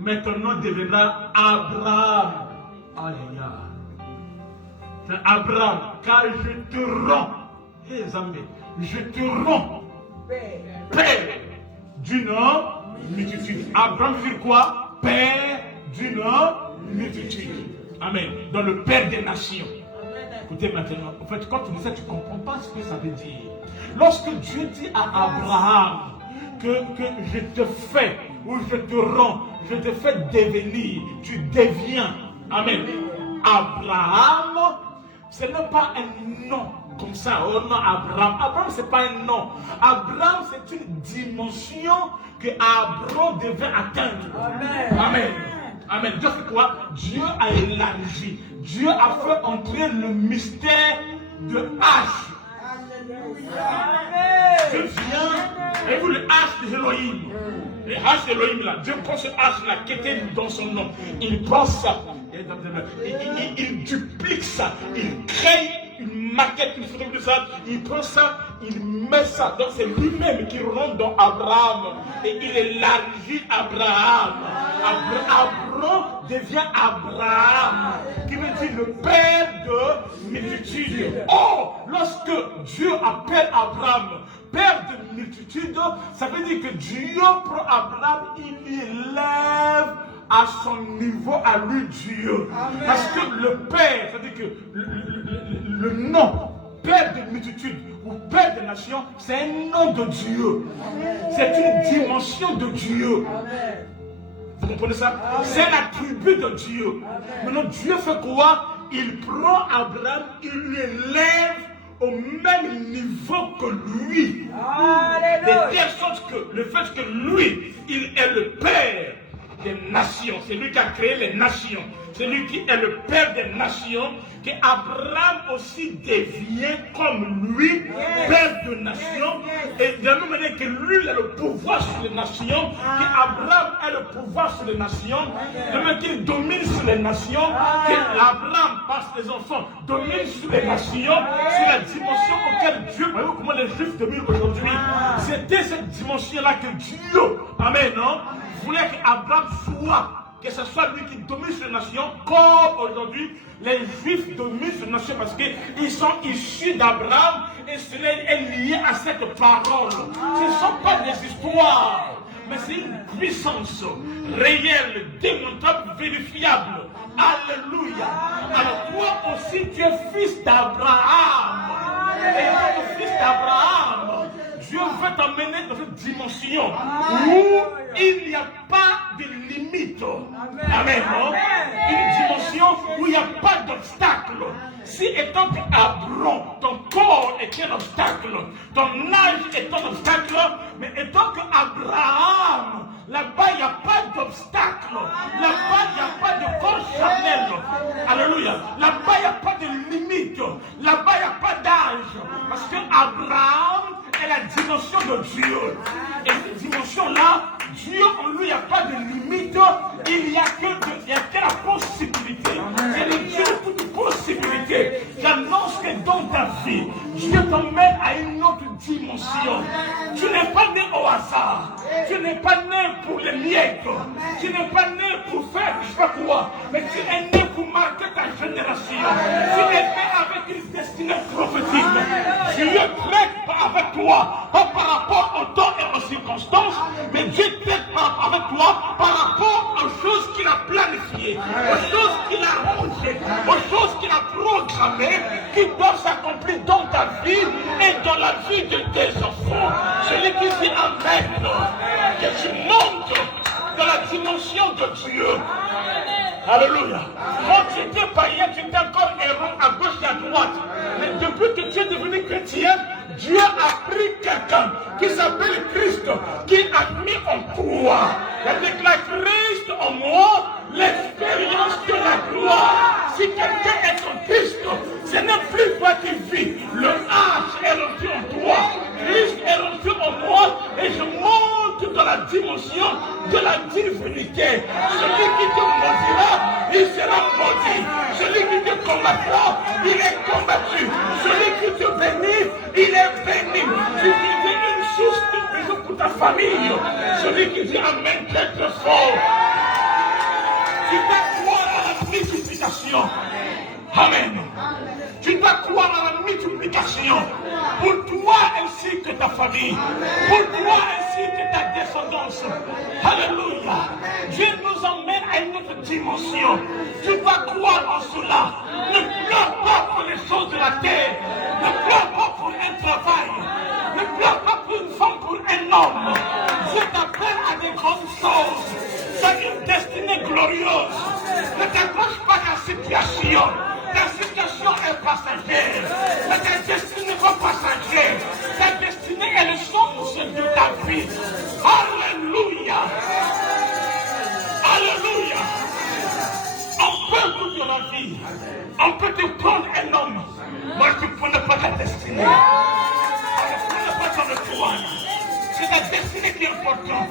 mais ton nom deviendra Abraham. Alléluia. C'est Abraham, car je te rends. Hé Zambé, je te rends père d'une multitude. Abraham veut dire quoi? Père d'une multitude. Amen. Dans le père des nations. Écoutez maintenant, en fait, quand tu dis ça, tu ne comprends pas ce que ça veut dire. Lorsque Dieu dit à Abraham que je te fais, ou je te rends, je te fais devenir, tu deviens. Amen. Abraham, ce n'est pas un nom comme ça. Oh non, Abraham. Abraham, ce n'est pas un nom. Abraham, c'est une dimension que Abraham devait atteindre. Amen. Amen. Amen. Dieu fait quoi? Dieu a élargi. Dieu a fait entrer le mystère de H. Dieu vient, et vous le H de Elohim. Le H de Elohim là, Dieu prend ce H là qui était dans son nom. Il prend ça, il duplique ça, il crée une maquette, une photo de ça, il prend ça, il met ça. Donc c'est lui-même qui rentre dans Abraham et il élargit Abraham. Abraham devient Abraham, qui veut dire le père de multitude. Or, lorsque Dieu appelle Abraham père de multitude, ça veut dire que Dieu prend Abraham, il élève à son niveau, à lui Dieu. Amen. Parce que le père, c'est-à-dire que le nom père de multitude ou père des nations, c'est un nom de Dieu. C'est une dimension de Dieu. Amen. Vous comprenez ça? C'est l'attribut de Dieu. Maintenant, Dieu fait quoi? Il prend Abraham, il l'élève au même niveau que lui. De telle sorte que le fait que lui, il est le père des nations, c'est lui qui a créé les nations, c'est lui qui est le père des nations, que Abraham aussi devient comme lui, père de nations, et de la même manière que lui a le pouvoir sur les nations, qu'Abraham a le pouvoir sur les nations, de même qu'il domine sur les nations, qu'Abraham, par ses enfants, domine sur les nations, sur la dimension auquel Dieu, voyez-vous comment les Juifs dominent aujourd'hui, c'était cette dimension-là que Dieu, amen, non, voulait qu'Abraham soit, que ce soit lui qui domine sur les nations, comme aujourd'hui, les Juifs dominent sur les nations parce qu'ils sont issus d'Abraham et cela est lié à cette parole. Ce ne sont pas des histoires, mais c'est une puissance réelle, démontrable, vérifiable. Alléluia. Alors toi aussi, tu es fils d'Abraham. Et comme fils d'Abraham, Dieu veut t'emmener dans cette dimension où il n'y a pas de limite. Amen. Une dimension où il n'y a pas d'obstacle. Si étant qu'Abraham, ton corps est un obstacle, ton âge est un obstacle, mais étant qu'Abraham, là-bas il n'y a pas d'obstacle, là-bas il n'y a pas de corps charnel. Alléluia. Là-bas il n'y a pas de limite, là-bas il n'y a pas d'âge. Parce que Abraham est la dimension de Dieu. Et cette dimension-là, Dieu en lui, il n'y a pas de limite, il n'y a que la possibilité. C'est le Dieu de toute possibilité. J'annonce que dans ta vie, Dieu t'emmène à une autre dimension. Tu n'es pas né au hasard. Tu n'es pas né pour les miettes. Tu n'es pas né pour faire je sais pas quoi. Mais tu es né pour marquer ta génération. Tu es né avec une destinée prophétique. Dieu traite avec toi, pas par rapport au temps et aux circonstances, mais Dieu traite avec toi par rapport aux choses qu'il a planifiées, aux choses qu'il a rangées, aux choses qu'il a programmées, qui doivent s'accomplir dans ta vie et dans la vie de tes enfants. Celui qui dit Amen, que tu montes dans la dimension de Dieu. Alléluia. Quand tu étais païen, tu étais encore errant à gauche et à droite. Mais depuis que tu es devenu chrétien, Dieu a pris quelqu'un qui s'appelle Christ, qui a mis en toi. Il a déclaré Christ en moi, l'expérience de la gloire. Si quelqu'un est en Christ, ce n'est plus toi qui vis. Le âge est rentré en toi. Christ est rentré en moi et je monte dans la dimension de la divinité. Celui qui te maudira, il sera maudit. Celui qui te combattra, il est combattu. Celui qui te bénit, il est béni. Celui qui est une source, une maison pour ta famille. Celui qui dit Amen très très fort. Tu dois croire à la multiplication. Amen. Tu dois croire à la multiplication. Pour toi ainsi que ta famille. Pour toi ainsi que ta descendance. Alléluia. Dieu nous emmène à une autre dimension. Tu dois croire en cela. Ne pleure pas pour les choses de la terre. Ne pleure pas pour un travail. Ne pleure pas pour une femme, pour un homme. Dieu t'appelle à des grandes choses. Tu as une destinée glorieuse. Ne t'accroche pas à la situation. Ta situation est passagère. Ta destinée n'est pas passagère. Ta destinée est le sens de ta vie. Alléluia. Alléluia. On peut toute la vie. On peut te prendre un homme. Moi, tu ne prends pas ta destinée. On ne prend pas ton étoile. C'est ta destinée qui est importante.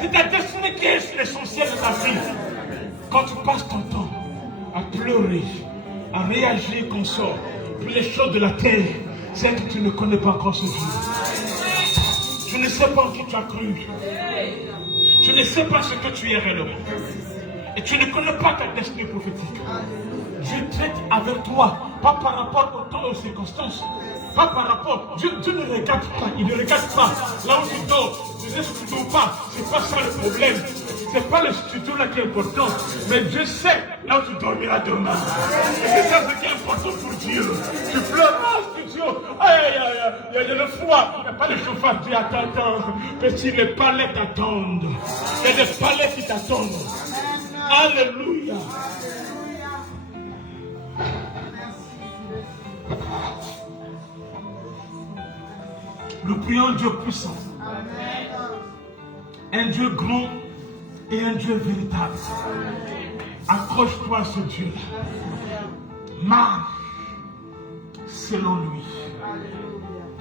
C'est ta destinée qui est l'essentiel de ta vie. Quand tu passes ton temps à pleurer, à réagir comme ça pour les choses de la terre, c'est que tu ne connais pas encore ce Dieu. Tu ne sais pas en qui tu as cru. Tu ne sais pas ce que tu es réellement. Et tu ne connais pas ta destinée prophétique. Dieu traite avec toi, pas par rapport au temps et aux circonstances. Pas par rapport. Dieu ne regarde pas. Il ne regarde pas. Là où tu dors, tu sais que tu ne dors pas. C'est pas ça le problème. C'est pas le studio là qui est important. Mais Dieu sait là où tu dormiras demain. Et c'est ça ce qui est important pour Dieu. Tu pleures dans le studio. Il y a le froid. Il n'y a pas de chauffage. Dieu attend. Petit, les palais t'attendent. Il y a des palais qui t'attendent. Alléluia. Nous prions un Dieu puissant, un Dieu grand et un Dieu véritable. Accroche-toi à ce Dieu-là. Marche selon lui.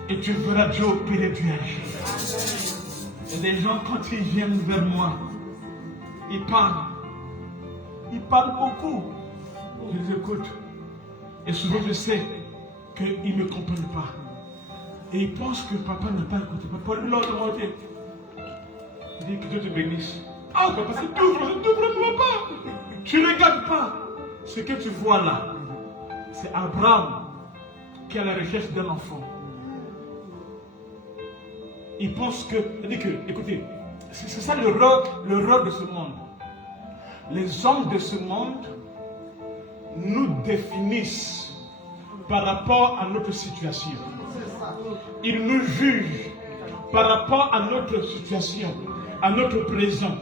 Et tu verras Dieu opérer du agir. Et les gens, quand ils viennent vers moi, ils parlent. Ils parlent beaucoup. Je les écoute. Et souvent, je sais qu'ils ne comprennent pas. Et ils pensent que papa n'a pas écouté. Papa lui l'a demandé. Il dit que Dieu te bénisse. Ah, papa, c'est tout, papa. Tu ne regardes pas. Ce que tu vois là, c'est Abraham qui est à la recherche d'un enfant. Il pense que, écoutez, c'est ça l'erreur de ce monde. Les hommes de ce monde nous définissent par rapport à notre situation. Ils nous jugent par rapport à notre situation, à notre présent.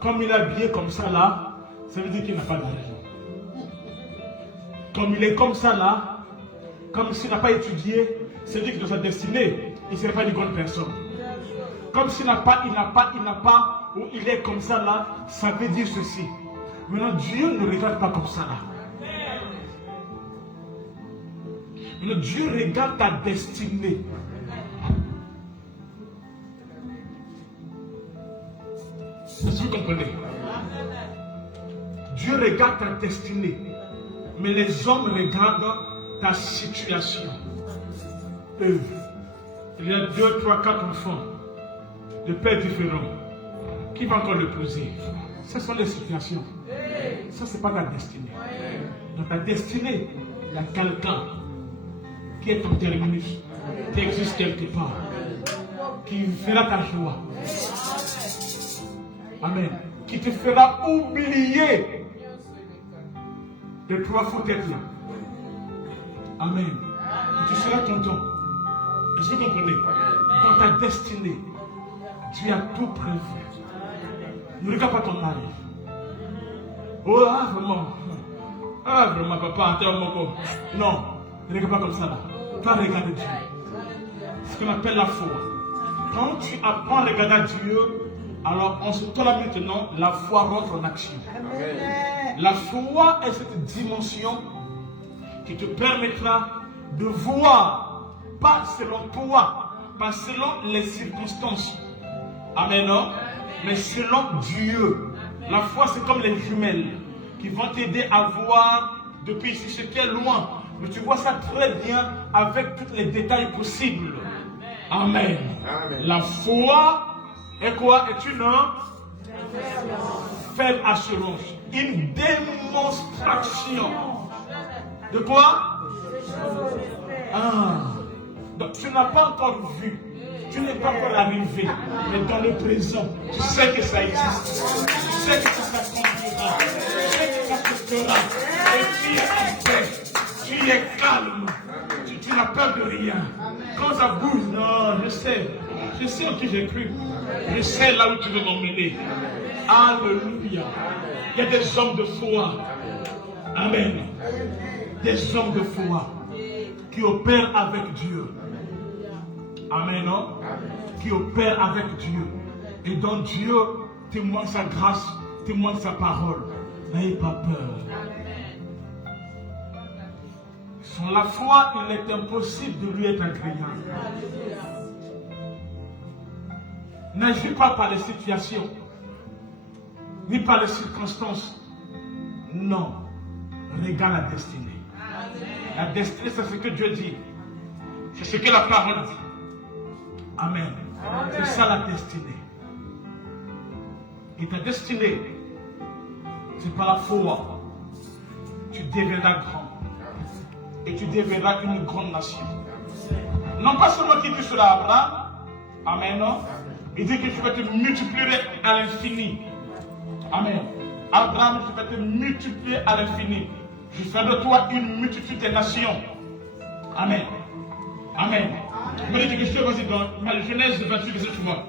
Comme il est habillé comme ça là, ça veut dire qu'il n'a pas d'argent. Comme il est comme ça là, comme s'il n'a pas étudié, ça veut dire que dans sa destinée, il ne serait pas une grande personne. Comme s'il n'a pas, ou il est comme ça là, ça veut dire ceci. Maintenant, Dieu ne regarde pas comme ça là. Maintenant, Dieu regarde ta destinée. Est-ce que vous comprenez? Dieu regarde ta destinée. Mais les hommes regardent ta situation. Il y a 2, 3, 4 enfants de pères différents. Qui va encore l'épouser? Ce sont les situations. Ça, ce n'est pas ta destinée. Dans ta destinée, il y a quelqu'un qui est ton terminus, qui existe quelque part, qui fera ta joie. Amen. Qui te fera oublier de 3 fautes là. Amen. Tu seras content. Est-ce que vous comprenez? Dans ta destinée, tu as tout prévu. Ne regarde pas ton mari. Oh, vraiment. Ah, vraiment, papa, t'es un moco. Non, ne regarde pas comme ça là. Toi, regarde Dieu. Ce qu'on appelle la foi. Quand tu apprends à regarder Dieu, alors en ce temps-là maintenant, la foi rentre en action. Amen. La foi est cette dimension qui te permettra de voir, pas selon toi, pas selon les circonstances. Amen, non? Mais selon Dieu. La foi, c'est comme les jumelles qui vont t'aider à voir depuis ici ce qui est loin. Mais tu vois ça très bien avec tous les détails possibles. Amen. Amen. La foi est quoi? Est une faible assurance. Une démonstration. De quoi? Donc tu n'as pas encore vu. Tu n'es pas encore arrivé. Mais dans le présent, tu sais que ça existe. Tu sais que ça s'accomplira. Tu sais que ça se fera. Et tu es en paix. Tu es calme. Tu n'as peur de rien. Quand ça bouge, non, je sais en qui j'ai cru. Je sais là où tu veux m'emmener. Alléluia. Il y a des hommes de foi. Amen. Des hommes de foi qui opèrent avec Dieu. Amen, non? Qui opèrent avec Dieu. Et dont Dieu témoigne sa grâce, témoigne sa parole. N'ayez pas peur. Sans la foi, il est impossible de lui être agréable. N'agis pas par les situations, ni par les circonstances. Non. Regarde la destinée. La destinée, c'est ce que Dieu dit. C'est ce que la parole dit. Amen. C'est ça la destinée. Et ta destinée, c'est par la foi. Tu deviendras grand. Et tu deviendras une grande nation. Non pas seulement qu'il dit cela à Abraham. Amen. Non? Il dit que tu vas te multiplier à l'infini. Amen. Abraham, tu vas te multiplier à l'infini. Je ferai de toi une multitude de nations. Amen. Amen. Je me dis quelque chose, vas-y, dans Genèse 28, verset 3.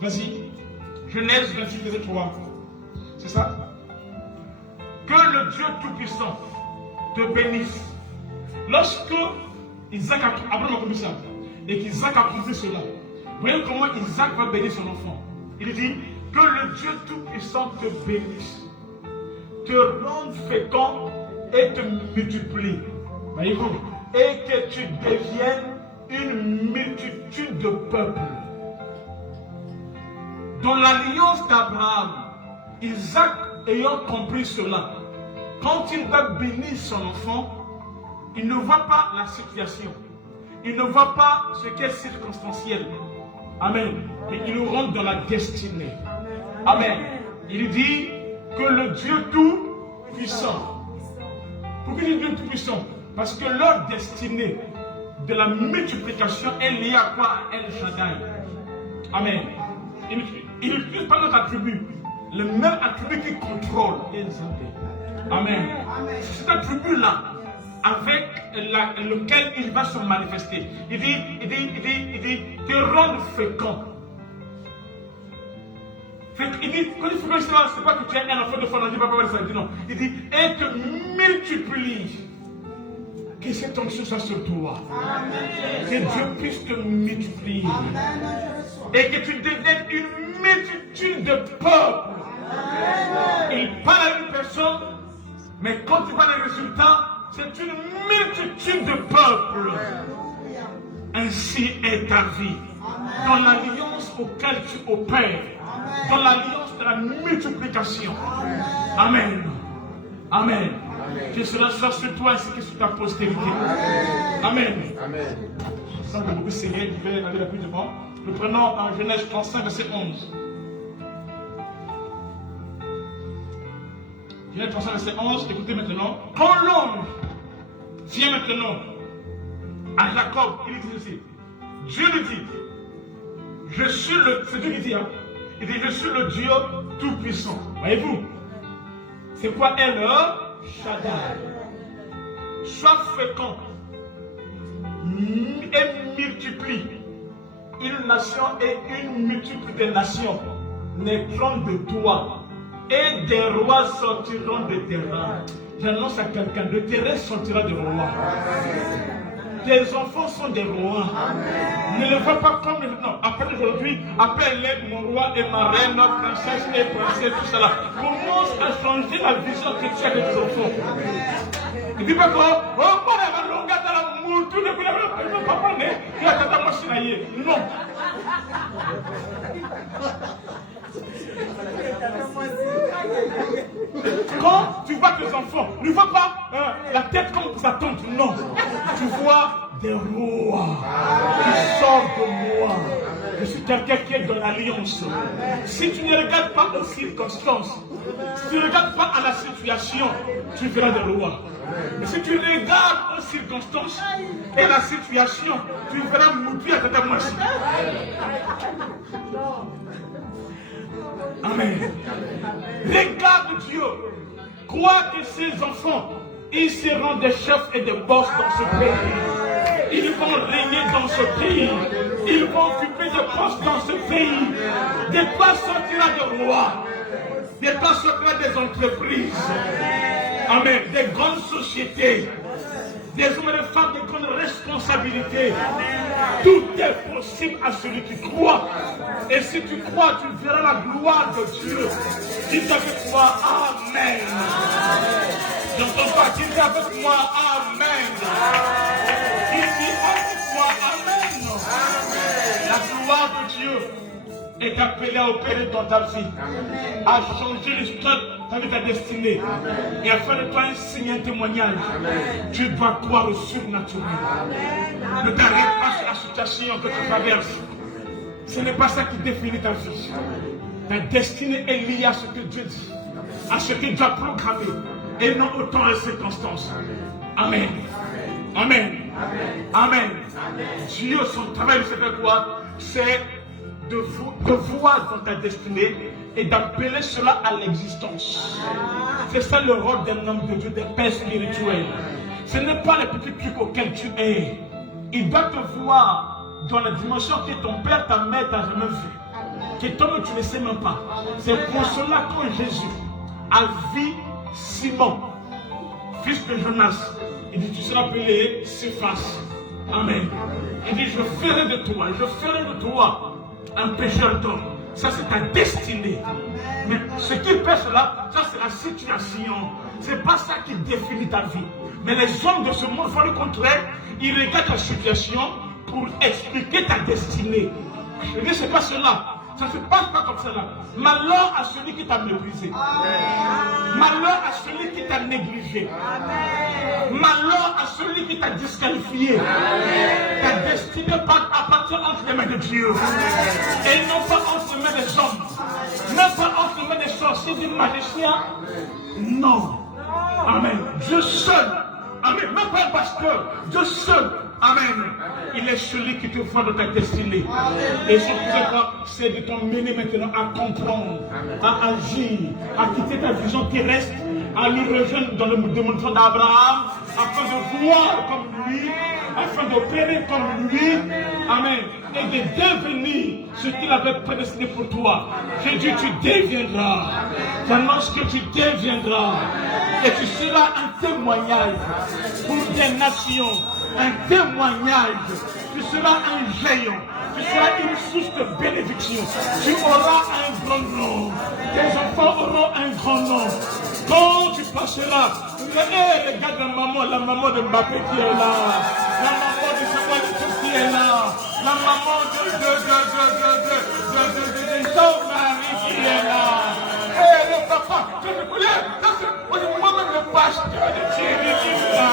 Vas-y. Genèse 28, verset 3. C'est ça? Que le Dieu Tout-Puissant te bénisse. Lorsque Abraham a compris ça, et qu'Isaac a compris cela, voyez comment Isaac va bénir son enfant. Il dit que le Dieu Tout-Puissant te bénisse, te rende fécond et te multiplie. Voyez-vous, et que tu deviennes une multitude de peuples. Dans l'alliance d'Abraham, Isaac ayant compris cela, quand il va bénir son enfant, il ne voit pas la situation. Il ne voit pas ce qui est circonstanciel. Amen. Et il rentre dans la destinée. Amen. Il dit que le Dieu Tout-Puissant. Pourquoi il dit Dieu Tout-Puissant? Parce que leur destinée de la multiplication est liée à quoi? À El Shaddai. Amen. Il n'utilise pas notre attribut. Le même attribut qui contrôle. Amen. C'est cet attribut-là avec lequel il va se manifester. Il dit, te rendre fécond. Il dit, quand il faut que c'est pas que tu es un enfant de foi, on dit pas ça, il dit non. Il dit, et te multiplie. Que cette onction soit sur toi. Amen. Que Dieu puisse te multiplier. Amen. Et que tu deviennes une multitude de peuples. Amen. Il parle à une personne, mais quand tu vois les résultats, c'est une multitude de peuples. Ainsi est ta vie. Amen. Dans l'alliance auquel tu opères. Amen. Dans l'alliance de la multiplication. Amen. Amen. Que cela soit sur toi ainsi que sur ta postérité. Amen. Amen. Je sens que beaucoup serré, je vais aller plus devant. Nous prenons en Genèse 35, verset 11. Genèse 35, verset 11, écoutez maintenant. Quand l'ange vient maintenant à Jacob, il dit ceci. Dieu lui dit, je suis c'est Dieu qui dit, hein. Il dit, je suis le Dieu Tout-Puissant. Voyez-vous, c'est quoi elle? Shaddai. Sois fécond et multiplie. Une nation et une multitude de nations naîtront de toi et des rois sortiront de tes rangs. J'annonce à quelqu'un, de tes rangs sortira de rois. Tes enfants sont des rois. Amen. Ne les vois pas comme... Non, après aujourd'hui, appelle-les mon roi et ma reine, notre princesse et princesse, tout cela. Commence à changer la vision que tu as de tes enfants. Il dit pas quoi? Oh, moi, la longue dans la moule, tout le monde, papa, il a tata machinaillé. Non. Quand tu vois tes enfants, ne vois pas la tête comme ça tombe, non. Tu vois des rois qui sortent de moi. Je suis quelqu'un qui est dans l'alliance. Si tu ne regardes pas aux circonstances, si tu ne regardes pas à la situation, tu verras des rois. Mais si tu regardes aux circonstances et la situation, tu verras mourir à ta moitié. Amen. Regarde Dieu. Crois que ses enfants, ils seront des chefs et des boss dans ce pays. Ils vont régner dans ce pays. Ils vont occuper des postes dans ce pays. De toi sortira des rois. De toi sortira des entreprises. Amen. Des grandes sociétés. Des hommes et des femmes de grandes responsabilités. Tout est possible à celui qui croit. Et si tu crois, tu verras la gloire de Dieu. Dis avec moi, Amen. J'entends pas, dis avec moi, Amen. Dis avec moi, Amen. La gloire de Dieu est appelée à opérer dans ta vie, à changer l'histoire de ta destinée, et à faire de toi un signe, un témoignage. Tu dois croire au surnaturel. Ne t'arrête pas sur la situation que tu traverses. Ce n'est pas ça qui définit ta vie. Ta destinée est liée à ce que Dieu dit, à ce que Dieu a programmé, et non autant à circonstances. Amen. Amen. Amen. Dieu, son travail, c'est quoi? C'est de voir dans ta destinée et d'appeler cela à l'existence. C'est ça le rôle d'un homme de Dieu, d'un père spirituel. Ce n'est pas les petits trucs auxquels tu es. Il doit te voir dans la dimension que ton père, ta mère t'a jamais vu. Que toi tu ne sais même pas. C'est pour cela que Jésus a vu Simon, fils de Jonas. Il dit, tu seras appelé Cephas. Amen. Il dit, je ferai de toi un pécheur d'homme. Ça c'est ta destinée. Mais ce qui pêche là, ça c'est la situation. C'est pas ça qui définit ta vie. Mais les hommes de ce monde font le contraire. Ils regardent ta situation pour expliquer ta destinée. Je dis, c'est pas cela. Ça ne se passe pas comme cela. Malheur à celui qui t'a méprisé. Malheur à celui qui t'a négligé. Malheur à celui qui t'a disqualifié. Ta destinée appartient entre les mains de Dieu. Et non pas entre les mains des hommes. Non pas entre les mains des sorciers, des magiciens. Non. Amen. Dieu seul. Amen. Même pas un pasteur. Dieu seul. Amen. Il est celui qui te voit dans ta destinée. Et ce qui c'est de t'emmener maintenant à comprendre, à agir, à quitter ta vision terrestre, à lui rejoindre dans le démonstration d'Abraham, afin de voir comme lui, afin d'opérer comme lui. Amen. Et de devenir ce qu'il avait prédestiné pour toi. J'ai dit, tu deviendras. J'annonce que tu deviendras. Et tu seras un témoignage pour des nations. Un témoignage. Tu seras un géant. Tu seras une source de bénédiction. Tu auras un grand nom. Tes enfants auront un grand nom. Quand tu passeras, regarde la maman de Mbappé qui est là. La maman de Samuel qui est là. La maman de Jean-Marie qui est là. Et le papa, tu me connais, moi-même le pasteur de Thierry qui est là.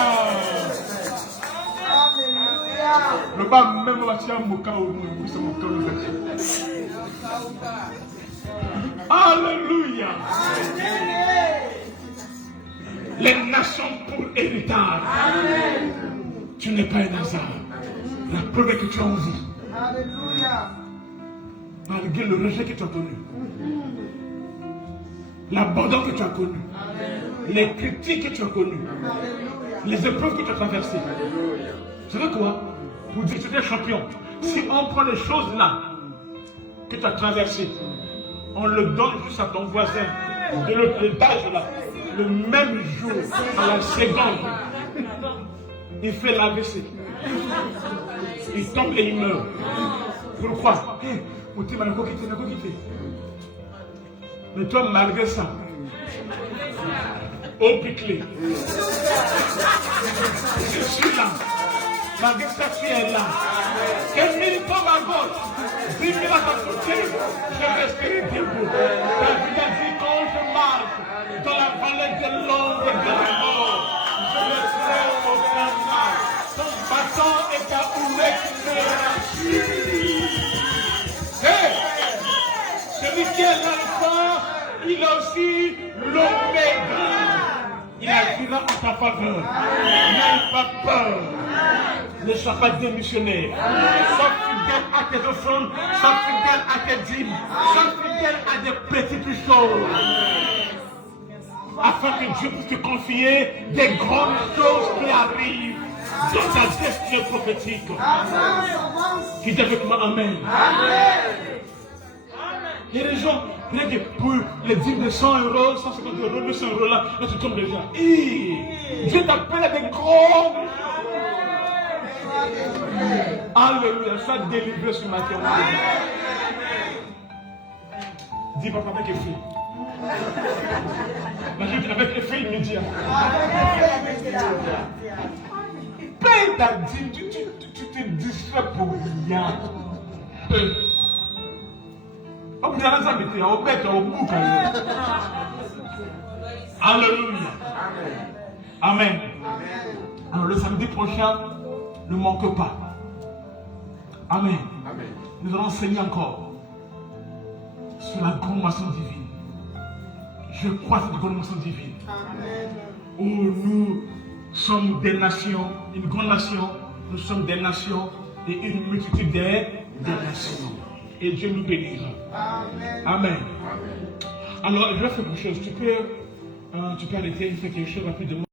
Le bas même va tirer mon cas au monde, c'est mon cas. Alléluia. Les nations pour héritage. Tu n'es pas un hasard. La preuve est que tu as envie. Malgré le rejet que tu as connu, l'abandon que tu as connu, les critiques que tu as connues, les épreuves que tu as traversées. Tu sais quoi? Pour dire que tu es champion. Si on prend les choses là que tu as traversées, on le donne juste à ton voisin de l'autre étage là, le même jour, à la seconde, il fait l'AVC. Il tombe et il meurt. Pourquoi? Mais toi, malgré ça, au piclé, je suis là. Malgré ça, tu es là. Que 1000 tombent à gauche, 10 000 à ta côté, je resterai debout. David a dit, quand je marche dans la vallée de l'ombre de la mort, je ne ferai aucun mal. Ton bâton et ta houlette me rassurent. Hey! Celui qui est l'alpha, il est aussi l'oméga. Il agira en ta faveur. N'aie pas peur. Ne sois pas démissionnaire. Sois fidèle à tes offrandes. Sois fidèle à tes dîmes. Sois fidèle à des petites choses. Afin que Dieu puisse te confier des grandes choses qui arrivent dans ta destinée prophétique. Dites avec moi Amen. Il y a des gens, rien que pour les dîmes de 100 euros, 150 euros, 200 euros là tu tombes déjà. Dieu t'appelle à des grandes. Alléluia, sois délivré ce matin. Dis papa avec effet. Avec effet immédiat. Paye ta dîme, tu te distrais pour rien. Alléluia. Amen. Alors le samedi prochain, ne manque pas. Amen. Nous allons enseigner encore sur la consommation divine. Je crois cette consommation divine. Où nous sommes des nations, une grande nation, nous sommes des nations et une multitude des nations. Et Dieu nous bénira. Amen. Alors, je vais faire quelque chose. Tu peux arrêter, faire quelque chose rapidement.